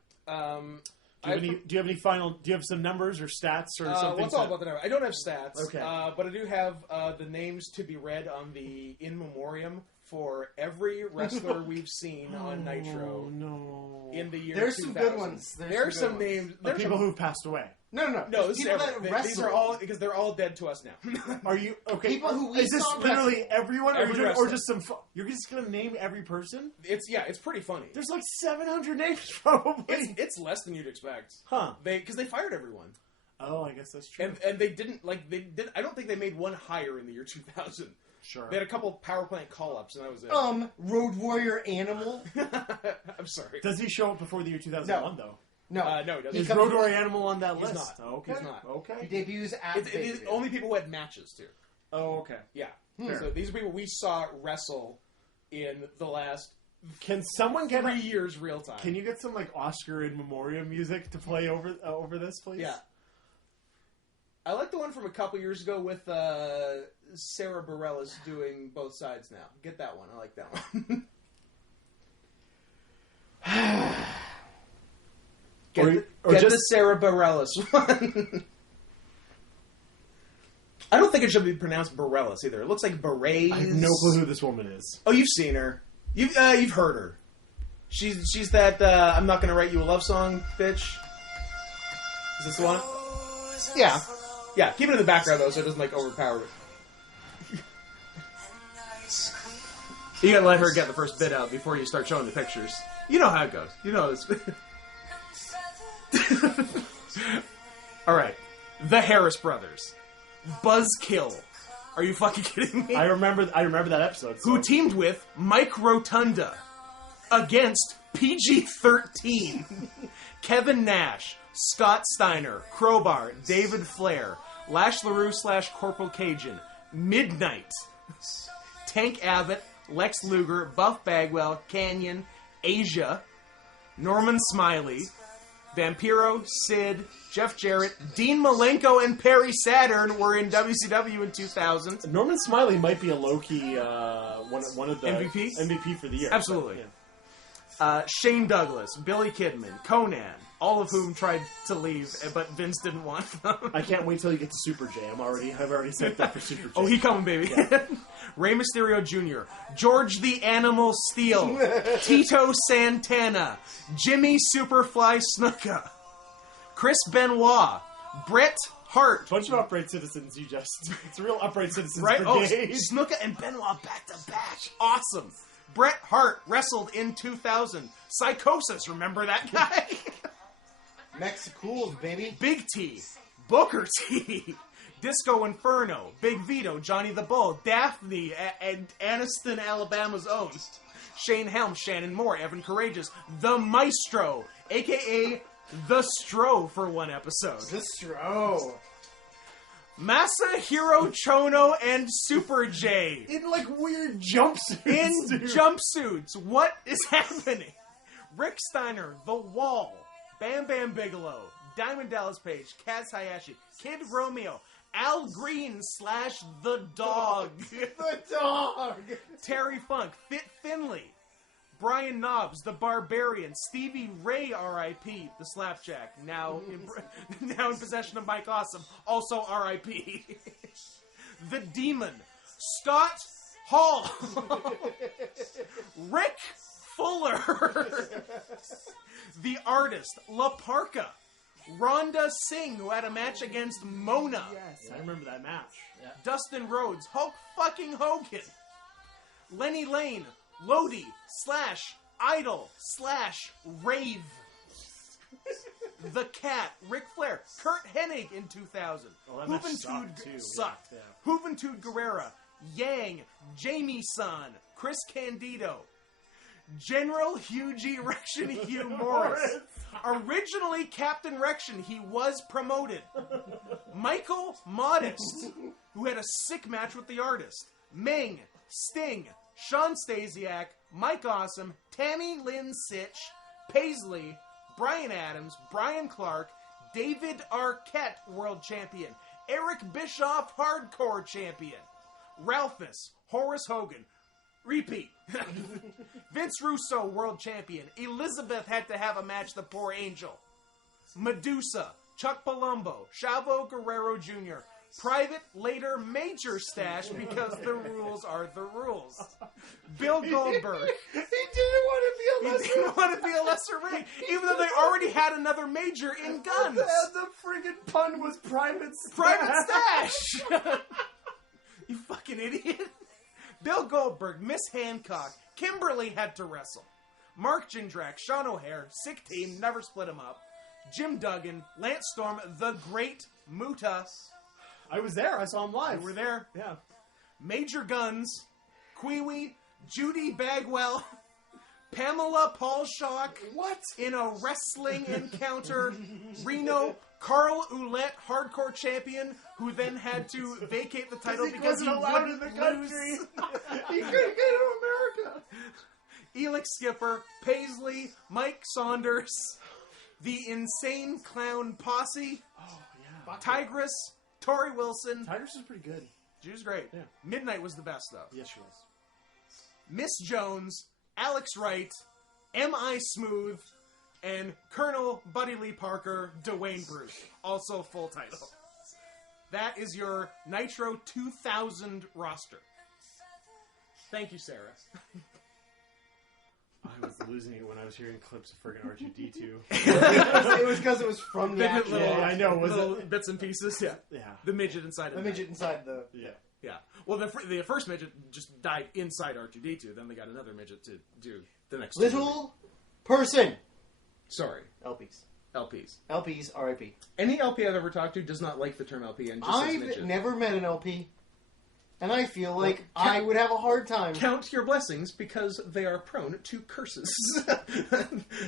I Do you have any final? Do you have some numbers or stats or something? what's all about the number? I don't have stats. Okay. But I do have the names to be read on the in memoriam for every wrestler we've seen on Nitro Oh, no. in the year There's 2000. some good ones. There's some good ones. names. Of There's people some, who've passed away. No. no, There's this is people everyone. that These are wrestle. all because they're all dead to us now. Are you okay? People who we is this saw literally everyone, Every or wrestler. just some? You're just gonna name every person? It's pretty funny. There's 700 names probably. It's less than you'd expect. Huh? Because they fired everyone. Oh, I guess that's true. And they didn't I don't think they made one hire in the year 2000. Sure. They had a couple power plant call-ups and that was it. Road Warrior Animal. I'm sorry. Does he show up before the year 2001 though? No. No, he doesn't. He Is comes- Road Warrior Animal on that He's list? not. Okay. He's not. He Okay. debuts at It's pay-per-view. only people who had matches too. Oh, okay. Yeah. Fair. So these are people we saw wrestle in the last Can someone get 3 years real time. Can you get some Oscar in memoriam music to play over this, please? Yeah. I like the one from a couple years ago with Sarah Bareilles doing both sides now. Get that one. I like that one. Or Get just the Sarah Bareilles one. I don't think it should be pronounced Bareilles either. It looks like Berets. I have no clue who this woman is. Oh, you've seen her. You've heard her. She's that I'm not gonna write you a love song, bitch. Is this the one? Yeah. Yeah, keep it in the background though, so it doesn't like overpower it. You gotta let her get the first bit out before you start showing the pictures. You know how it goes. You know this. All right, the Harris Brothers, Buzzkill. Are you fucking kidding me? I remember that episode. So. Who teamed with Mike Rotunda against PG-13, Kevin Nash, Scott Steiner, Crowbar, David Flair, Lash LaRue / Corporal Cajun, Midnight, Tank Abbott, Lex Luger, Buff Bagwell, Canyon, Asia, Norman Smiley, Vampiro, Sid, Jeff Jarrett, Dean Malenko, and Perry Saturn were in WCW in 2000. Norman Smiley might be a low-key one of the MVP for the year. Absolutely. So, yeah. Shane Douglas, Billy Kidman, Conan, all of whom tried to leave, but Vince didn't want them. I can't wait till you get to Super J. I've already set up for Super J. Oh, he coming, baby. Yeah. Rey Mysterio Jr., George the Animal Steel, Tito Santana, Jimmy Superfly Snuka, Chris Benoit, Bret Hart. Bunch of upright citizens. It's a real upright citizens Right? Oh, brigade. Snuka and Benoit back to back. Awesome. Bret Hart wrestled in 2000. Psychosis, remember that guy? Mexicools, baby. Big T, Booker T, Disco Inferno, Big Vito, Johnny the Bull, Daphne, and Anniston, Alabama's own, Shane Helm, Shannon Moore, Evan Courageous, The Maestro, a.k.a. The Stro for one episode. The Stro. Masahiro Chono and Super J. In like weird jumpsuits. In dude. jumpsuits. What is happening? Rick Steiner, The Wall, Bam Bam Bigelow, Diamond Dallas Page, Kaz Hayashi, Kid Romeo, Al Green / The Dog, The Dog. Terry Funk, Fit Finley, Brian Knobs, The Barbarian, Stevie Ray, R.I.P., The Slapjack, now in possession of Mike Awesome, also R.I.P., The Demon, Scott Hall, Rick Fuller, The Artist, La Parka, Rhonda Singh, who had a match against Mona, Yes, I remember that match. Yeah. Dustin Rhodes, Hulk fucking Hogan, Lenny Lane, Lodi / Idol / Rave, The Cat, Ric Flair, Kurt Hennig in 2000, Oh, that match sucked, too. sucked. Yeah. Juventud Guerrera, Yang, Jamie San, Chris Candido, General Huge Erection Hugh Morris. Originally Captain Rection, he was promoted. Michael Modest, who had a sick match with The Artist. Ming, Sting, Sean Stasiak, Mike Awesome, Tammy Lynn Sitch, Paisley, Brian Adams, Brian Clark, David Arquette, World Champion, Eric Bischoff, Hardcore Champion, Ralphus, Horace Hogan, repeat, Vince Russo, World Champion, Elizabeth had to have a match, the poor angel, Medusa, Chuck Palumbo, Chavo Guerrero Jr., Private, later Major Stash, because the rules are the rules. Bill Goldberg. He didn't want to be a He lesser. didn't want to be a lesser ring, even though they already had another major in guns. The friggin' pun was Private Stash. Private Stash! You fucking idiot. Bill Goldberg, Miss Hancock, Kimberly had to wrestle. Mark Jindrak, Sean O'Hare, Sick Team, never split him up. Jim Duggan, Lance Storm, The Great Muta. I was there. I saw him live. You were there. Yeah. Major Guns, Queewee, Judy Bagwell, Pamela Paulshock. What? In a wrestling encounter, Reno, Carl Ouellette, Hardcore Champion, who then had to vacate the title because he wasn't allowed wouldn't in the country. lose. He couldn't get to America. Elix Skipper, Paisley, Mike Saunders, the Insane Clown Posse, Oh, yeah. Tigress, Tori Wilson. Tigress is pretty good. She was great. Yeah. Midnight was the best, though. Yes, she was. Miss Jones, Alex Wright, M.I. Smooth, and Colonel Buddy Lee Parker, Dwayne Bruce. Also full title. That is your Nitro 2000 roster. Thank you, Sarah. I was losing it when I was hearing clips of friggin' R2-D2. It was because it was from the actual... Yeah, I know. Was Little it? bits and pieces. Yeah. Yeah. The midget inside. The midget inside the... Yeah. Yeah. Well, the first midget just died inside R2-D2. Then they got another midget to do the next. Little person. Sorry. LPs. LPs. LPs, RIP. Any LP I've ever talked to does not like the term LP and just says I've midget. never met an LP, and I feel like I would have a hard time. Count your blessings because they are prone to curses.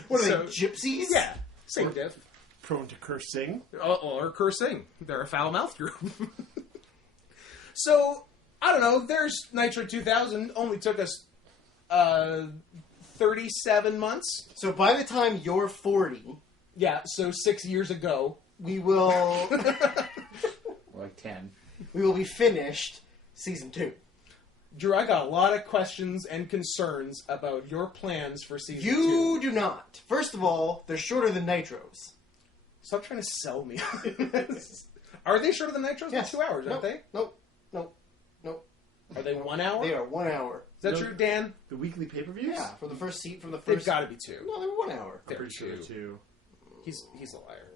What are they, gypsies? Yeah. Same diff. Prone to cursing. Or cursing. They're a foul-mouthed group. So, I don't know. There's Nitro 2000. Only took us 37 months. So by the time you're 40, Yeah, so 6 years ago. we will Like 10. we will be finished season 2. Drew, I got a lot of questions and concerns about your plans for season 2. You do not. First of all, they're shorter than Nitros. Stop trying to sell me. Are they shorter than Nitros? Yes. They're 2 hours, aren't they? Nope. Are they 1 hour? They are 1 hour. Is that No. true, Dan? The weekly pay-per-views? Yeah, from the first seat, from the They've first... got to be 2. No, they're 1 hour. They're Pretty sure 2. too. He's a liar.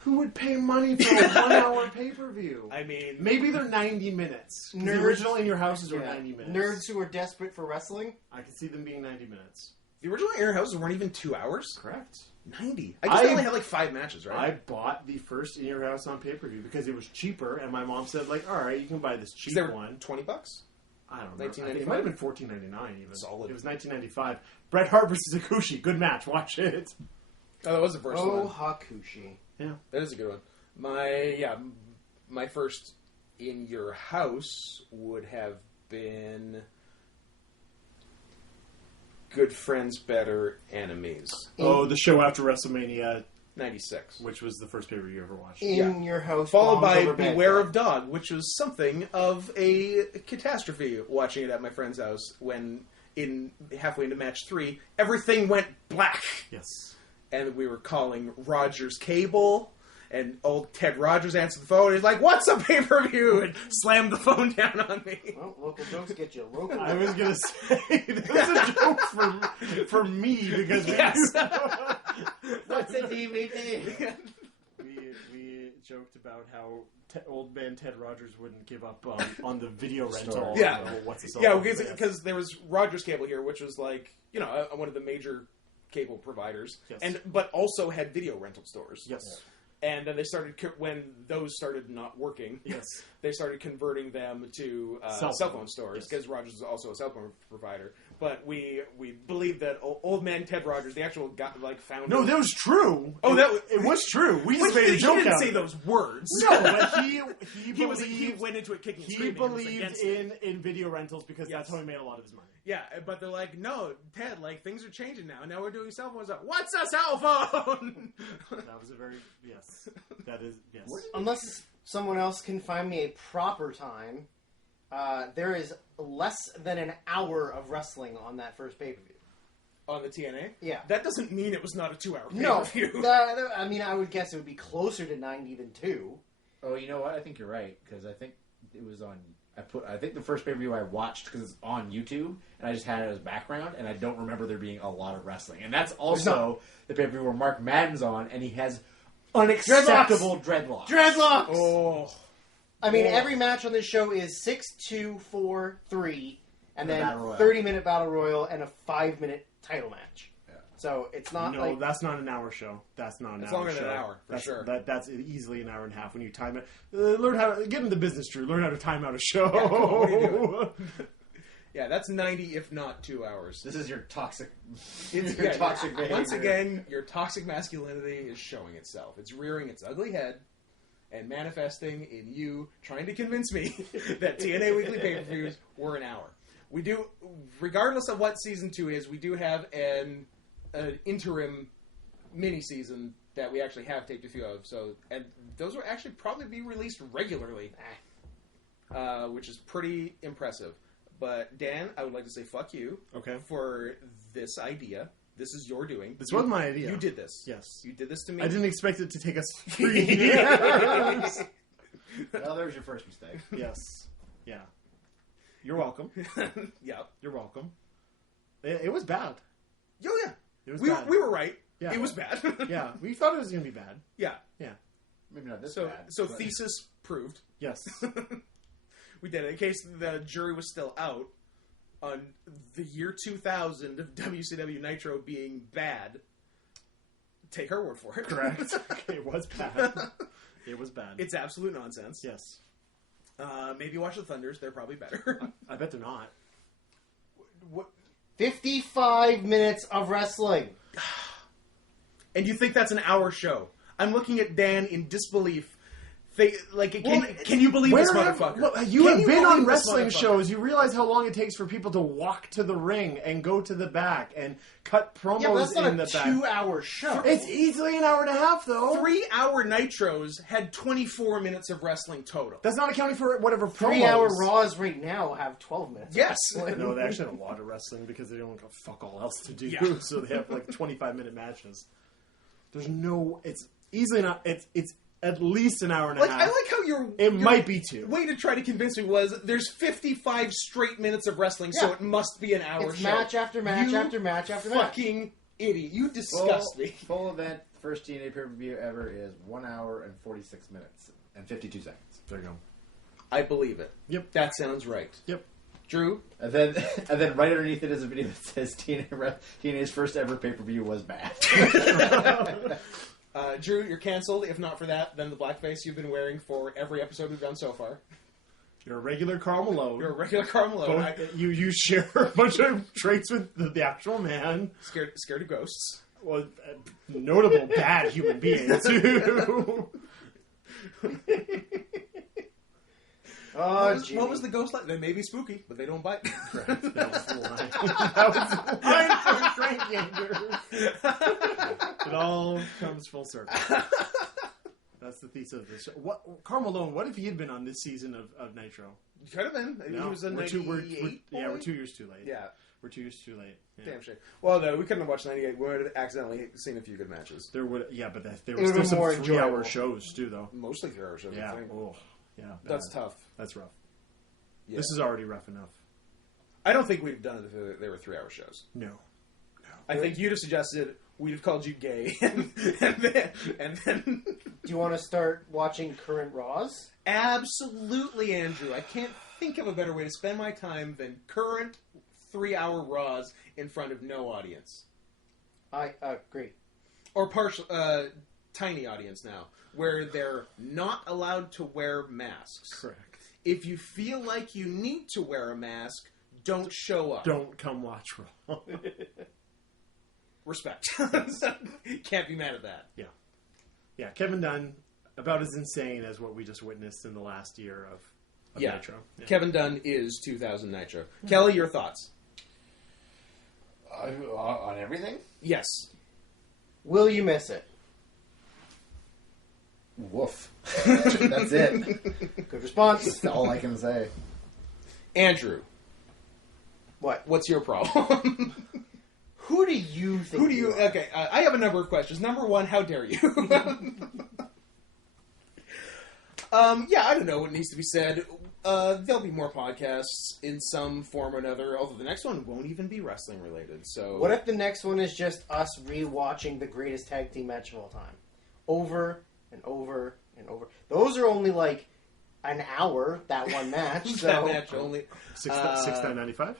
Who would pay money for a 1 hour pay-per-view? I mean... Maybe they're 90 minutes. 'Cause Nerds- The original In Your Houses were Yeah. 90 minutes. Nerds who are desperate for wrestling. I can see them being 90 minutes. The original Air Houses weren't even 2 hours? Correct. 90. I guess they I- only had like 5 matches, right? I bought the first In Your House on pay-per-view because it was cheaper, and my mom said, like, all right, you can buy this cheap They were one. $20? I don't know. I think 1995? it might have been $14.99 even. Solid. It was 1995. Bret Hart versus Akushi. Good match. Watch it. Oh, that was the first Oh, one. Hakushi. Yeah. That is a good one. My first In Your House would have been Good Friends, Better Enemies. Oh, the show after WrestleMania, 96. which was the first pay-per-view you ever watched. In your house. Followed bombs by over Baghdad. Beware of Dog, which was something of a catastrophe watching it at my friend's house when halfway into match 3, everything went black. Yes. And we were calling Rogers Cable, and old Ted Rogers answered the phone. He's like, "What's a pay-per-view?" and slammed the phone down on me. Well, local jokes get you local. I was going to say, that's a joke for me because Yes. What's a DVD? we joked about how old man Ted Rogers wouldn't give up on the video rental. Store. Yeah. What's the Yeah, cell phone? because there was Rogers Cable here, which was like, one of the major cable providers, Yes. but also had video rental stores. Yes. And then they started, when those started not working, Yes. they started converting them to Cell cell phone. phone stores, Yes. because Rogers is also a cell phone provider. But we believe that old man Ted Rogers, the actual guy, founder... No, that was true. Oh, it was true. We Well, just made a he joke didn't out say of it. those words. No, but he he went into it kicking and he screaming. and was believed against it. in video rentals because Yes. that's how he made a lot of his money. Yeah, but they're like, no, Ted, things are changing now. Now we're doing cell phones. What's a cell phone? That was a very yes. That is yes. Unless someone else can find me a proper time, there is less than an hour of wrestling on that first pay-per-view. On the TNA? Yeah. That doesn't mean it was not a 2 hour No, pay-per-view. I mean, I would guess it would be closer to 90 than 2. Oh, you know what? I think you're right because I think it was on. I think the first pay-per-view I watched because it's on YouTube and I just had it as background and I don't remember there being a lot of wrestling. And that's also the pay-per-view where Mark Madden's on and he has unacceptable dreadlocks. Dreadlocks! Oh. I mean, every match on this show is 6, 2, 4, 3, and And a then battle royal. 30-minute battle royal and a 5-minute title match. Yeah. So it's not No, like... that's not an hour show. That's not an It's hour longer show. than an hour, for that's, sure. That's easily an hour and a half when you time it. Learn how to get in the business, Drew. Learn how to time out a show. Yeah, come on, what are you doing? Yeah, that's 90, if not 2 hours. This is your toxic. It's your toxic behavior. Once again, your toxic masculinity is showing itself. It's rearing its ugly head and manifesting in you trying to convince me that TNA weekly pay-per-views were an hour. We do, regardless of what season 2 is, we do have an interim mini-season that we actually have taped a few of. And those will actually probably be released regularly, which is pretty impressive. But Dan, I would like to say fuck you for this idea. This is your doing. This was my idea. You did this. Yes. You did this to me. I didn't expect it to take us 3 years. Well, there's your first mistake. Yes. Yeah. You're welcome. Yeah. You're welcome. It was bad. Oh, yeah. It was We bad. were right. Yeah. It was bad. Yeah, we thought it was going to be bad. Yeah. Yeah. Maybe not this So, bad. so but- thesis proved. Yes. We did it. In case the jury was still out on the year 2000 of WCW Nitro being bad, take her word for it. Correct. It was bad. It was bad. It's absolute nonsense. Yes. Maybe watch the Thunders. They're probably better. I bet they're not. What? 55 minutes of wrestling. And you think that's an hour show? I'm looking at Dan in disbelief. Can you believe this motherfucker? You Can have been on believe this wrestling motherfucker? shows. You realize how long it takes for people to walk to the ring and go to the back and cut promos Yeah, but that's not in a the back. 2-hour show. It's easily an hour and a half, though. 3-hour Nitros had 24 minutes of wrestling total. That's not accounting for whatever promos. 3-hour Raws right now have 12 minutes. Yes. No, they actually have a lot of wrestling because they don't have fuck all else to do. Yeah. So they have like 25-minute matches. There's no. It's easily not. It's at least an hour and a Like, half. I like how It your might be 2. way to try to convince me was there's 55 straight minutes of wrestling, so Yeah. it must be an hour It's show. match after match You after match after match. Fucking idiot! You disgust me. Full event, first TNA pay-per-view ever is 1 hour and 46 minutes and 52 seconds. There you go. I believe it. Yep. That sounds right. Yep. Drew, And then right underneath it is a video that says TNA's first ever pay-per-view was bad. Drew, you're canceled. If not for that, then the blackface you've been wearing for every episode we've done so far. You're a regular Karl Malone. You're a regular Carmelo. Both- you share a bunch of traits with the actual man. Scared of ghosts. Well, notable bad human being too. Oh, What was the ghost like? They may be spooky, but they don't bite. That was the line. That was the line from Frank Yanger. It all comes full circle. That's the thesis of this show. Karl Malone, what if he had been on this season of Nitro? Could have been. He was a we're 98. we're 2 years too late. Yeah. We're 2 years too late. Yeah. Damn shame. Well, no, we couldn't have watched 98. We would have accidentally seen a few good matches. There would, but there It were would've still been more some 3-hour enjoyable. shows too, though. Mostly 3-hour shows, Yeah. I think. Oh, yeah. That's bad. tough. That's rough. Yeah. This is already rough enough. I don't think we'd have done it if they were 3-hour shows. No. I think you'd have suggested we'd have called you gay, and then Do you want to start watching current Raws? absolutely, Andrew. I can't think of a better way to spend my time than current 3-hour Raws in front of no audience I agree. or partial tiny audience now, where they're not allowed to wear masks. Correct. If you feel like you need to wear a mask, don't show up. Don't come watch Raw. Respect. Can't be mad at that. Yeah, Kevin Dunn, about as insane as what we just witnessed in the last year of Yeah. Nitro. Yeah. Kevin Dunn is 2000 Nitro. Kelly, your thoughts? On everything? Yes. Will you miss it? Woof. That's it. Good response. That's all I can say. Andrew, What? what's your problem? Who do you think? Who do you... are? Okay, I have a number of questions. Number one, how dare you? Yeah, I don't know what needs to be said. There'll be more podcasts in some form or another, although the next one won't even be wrestling related. So What if the next one is just us rewatching the greatest tag team match of all time, over and over and over? Those are only like an hour. That one match. So that match only... $6.95?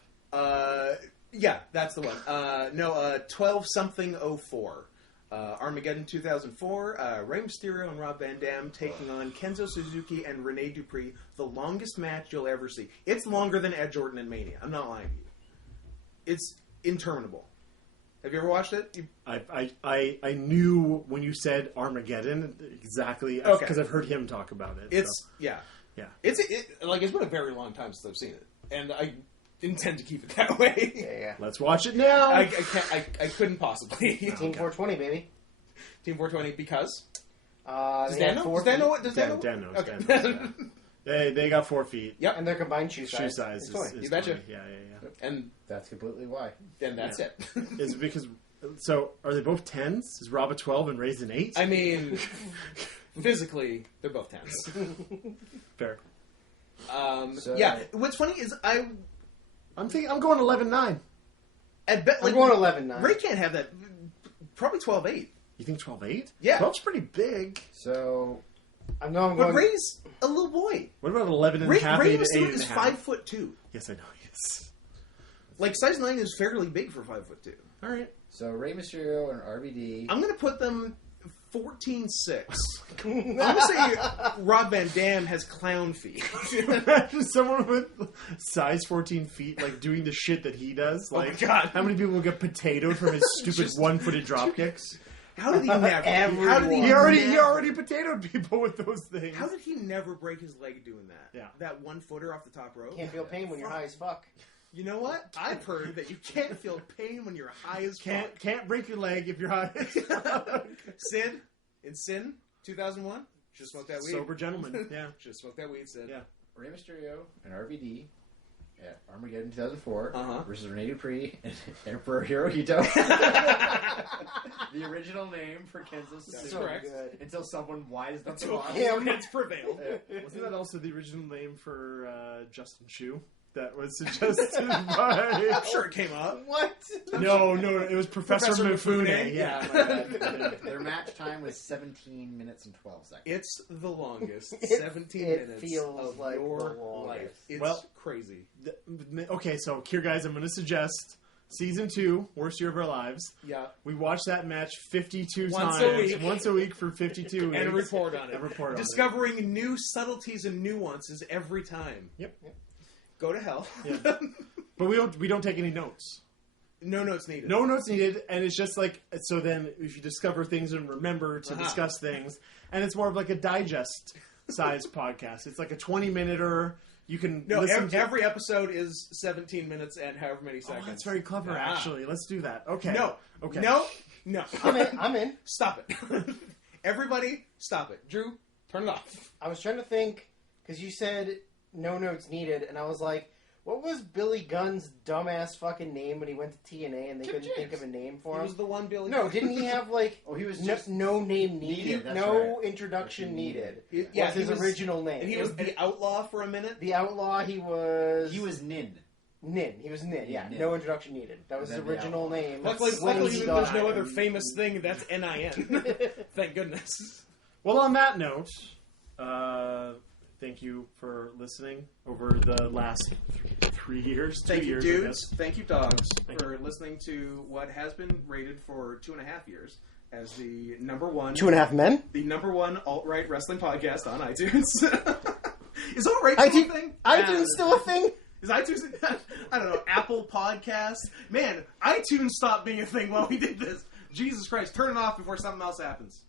Yeah, that's the one. No, 12-something-04. Armageddon 2004, Rey Mysterio and Rob Van Dam taking on Kenzo Suzuki and Rene Dupree, the longest match you'll ever see. It's longer than Ed Jordan and Mania. I'm not lying to you. It's interminable. Have you ever watched it? I knew when you said Armageddon exactly Okay. because I've heard him talk about it. It's so. yeah. Yeah. It's been a very long time since I've seen it, and I intend to keep it that way. yeah. Let's watch it now. I can't. I couldn't possibly. Team 420, baby. Team 420 because Does Dan know? Does Dan know what? Does Dan know? Dan knows. Okay. Dan knows. They got 4 feet. Yep. And their combined shoe Shoe size. size is is 20. You betcha. 20. Yeah. And That's completely why. then that's Yeah. it. Is it because? So are they both 10s? Is Rob a 12 and Ray's an 8? I mean, physically, they're both 10s. Fair. Yeah. What's funny is I'm going 11-9. at bet I'm like going 11-9. Ray can't have that. Probably 12-8. You think 12-8? Yeah. 12's pretty big. So I'm But going. Ray's a little boy. What about 11 and Ray, a half, Ray 8 is and 8.5? 5'2". Yes, I know. Yes. Like size 9 is fairly big for 5'2". All right. So Rey Mysterio and RVD. I'm gonna put them 14-6. I'm gonna say Rob Van Dam has clown feet. Imagine someone with size 14 feet, like, doing the shit that he does. Oh my Like, God. how many people will get potatoed from his stupid one-footed drop kicks? How did he never? Everyone. How did he, He already never, potatoed people with those things. How did he never break his leg doing that? Yeah. That 1-footer off the top rope. Can't feel pain when you're high as fuck. You know what? I've heard that you can't feel pain when you're high as fuck. Can't break your leg if you're high. Sid, in Sin, 2001, should smoke that weed. Sober gentleman. Yeah. Should smoke that weed, Sid. Yeah. Rey Mysterio and RVD at Armageddon 2004 Uh-huh. versus Rene Dupree and Emperor Hirohito. The original name for Kenzo's That's Suzuki. correct. Good. Until someone wise up the Until law. opponents prevail. Wasn't that also the original name for Justin Chu? That was suggested by... I'm sure it came up. What? No, it was Professor Mifune. Mifune. Yeah. Yeah. Their match time was 17 minutes and 12 seconds. It's the longest It 17 feels minutes of like your the longest. life. It's Well, crazy. Okay, so here, guys, I'm going to suggest Season 2, Worst Year of Our Lives. Yeah. We watch that match 52 Once times. a week. Once a week for 52 weeks. And report on it. And report on it. Discovering new subtleties and nuances every time. Yep. Go to hell. Yeah. But we don't take any notes. No notes needed. No notes needed, and it's just like, so then if you discover things and remember to Uh-huh. discuss things, and it's more of like a digest-sized podcast. It's like a 20-minute-er. You can No, listen to... every episode is 17 minutes and however many Oh, seconds. that's very clever, Ah. actually. Let's do that. Okay. No. Okay. No. I'm in. Stop it. Everybody, stop it. Drew, turn it off. I was trying to think, because you said no notes needed, and I was like, what was Billy Gunn's dumbass fucking name when he went to TNA and they Kip couldn't think James. of a name He for him? was the one Billy. No, didn't he have like Oh, he was no, just no name needed, needed, that's no right. introduction needed? Yeah, was his he was- original name. And he was the outlaw for a minute. the outlaw. He was Nin. Nin. He was Nin. Yeah, Nin. no introduction needed. That was his And then the original outlaw. name. Luckily, when luckily he there's got no it. other famous thing that's NIN. Thank goodness. Well, on that note, thank you for listening over the last 3 years. 2 Thank you, years, I dudes. guess. Thank you, dogs, Thank for listening to what has been rated for 2.5 years as the number one 2.5 Men. the number one alt-right wrestling podcast on iTunes. Is alt-right I still a think thing? iTunes still a thing. Is iTunes? I don't know. Apple Podcasts. Man, iTunes stopped being a thing while we did this. Jesus Christ! Turn it off before something else happens.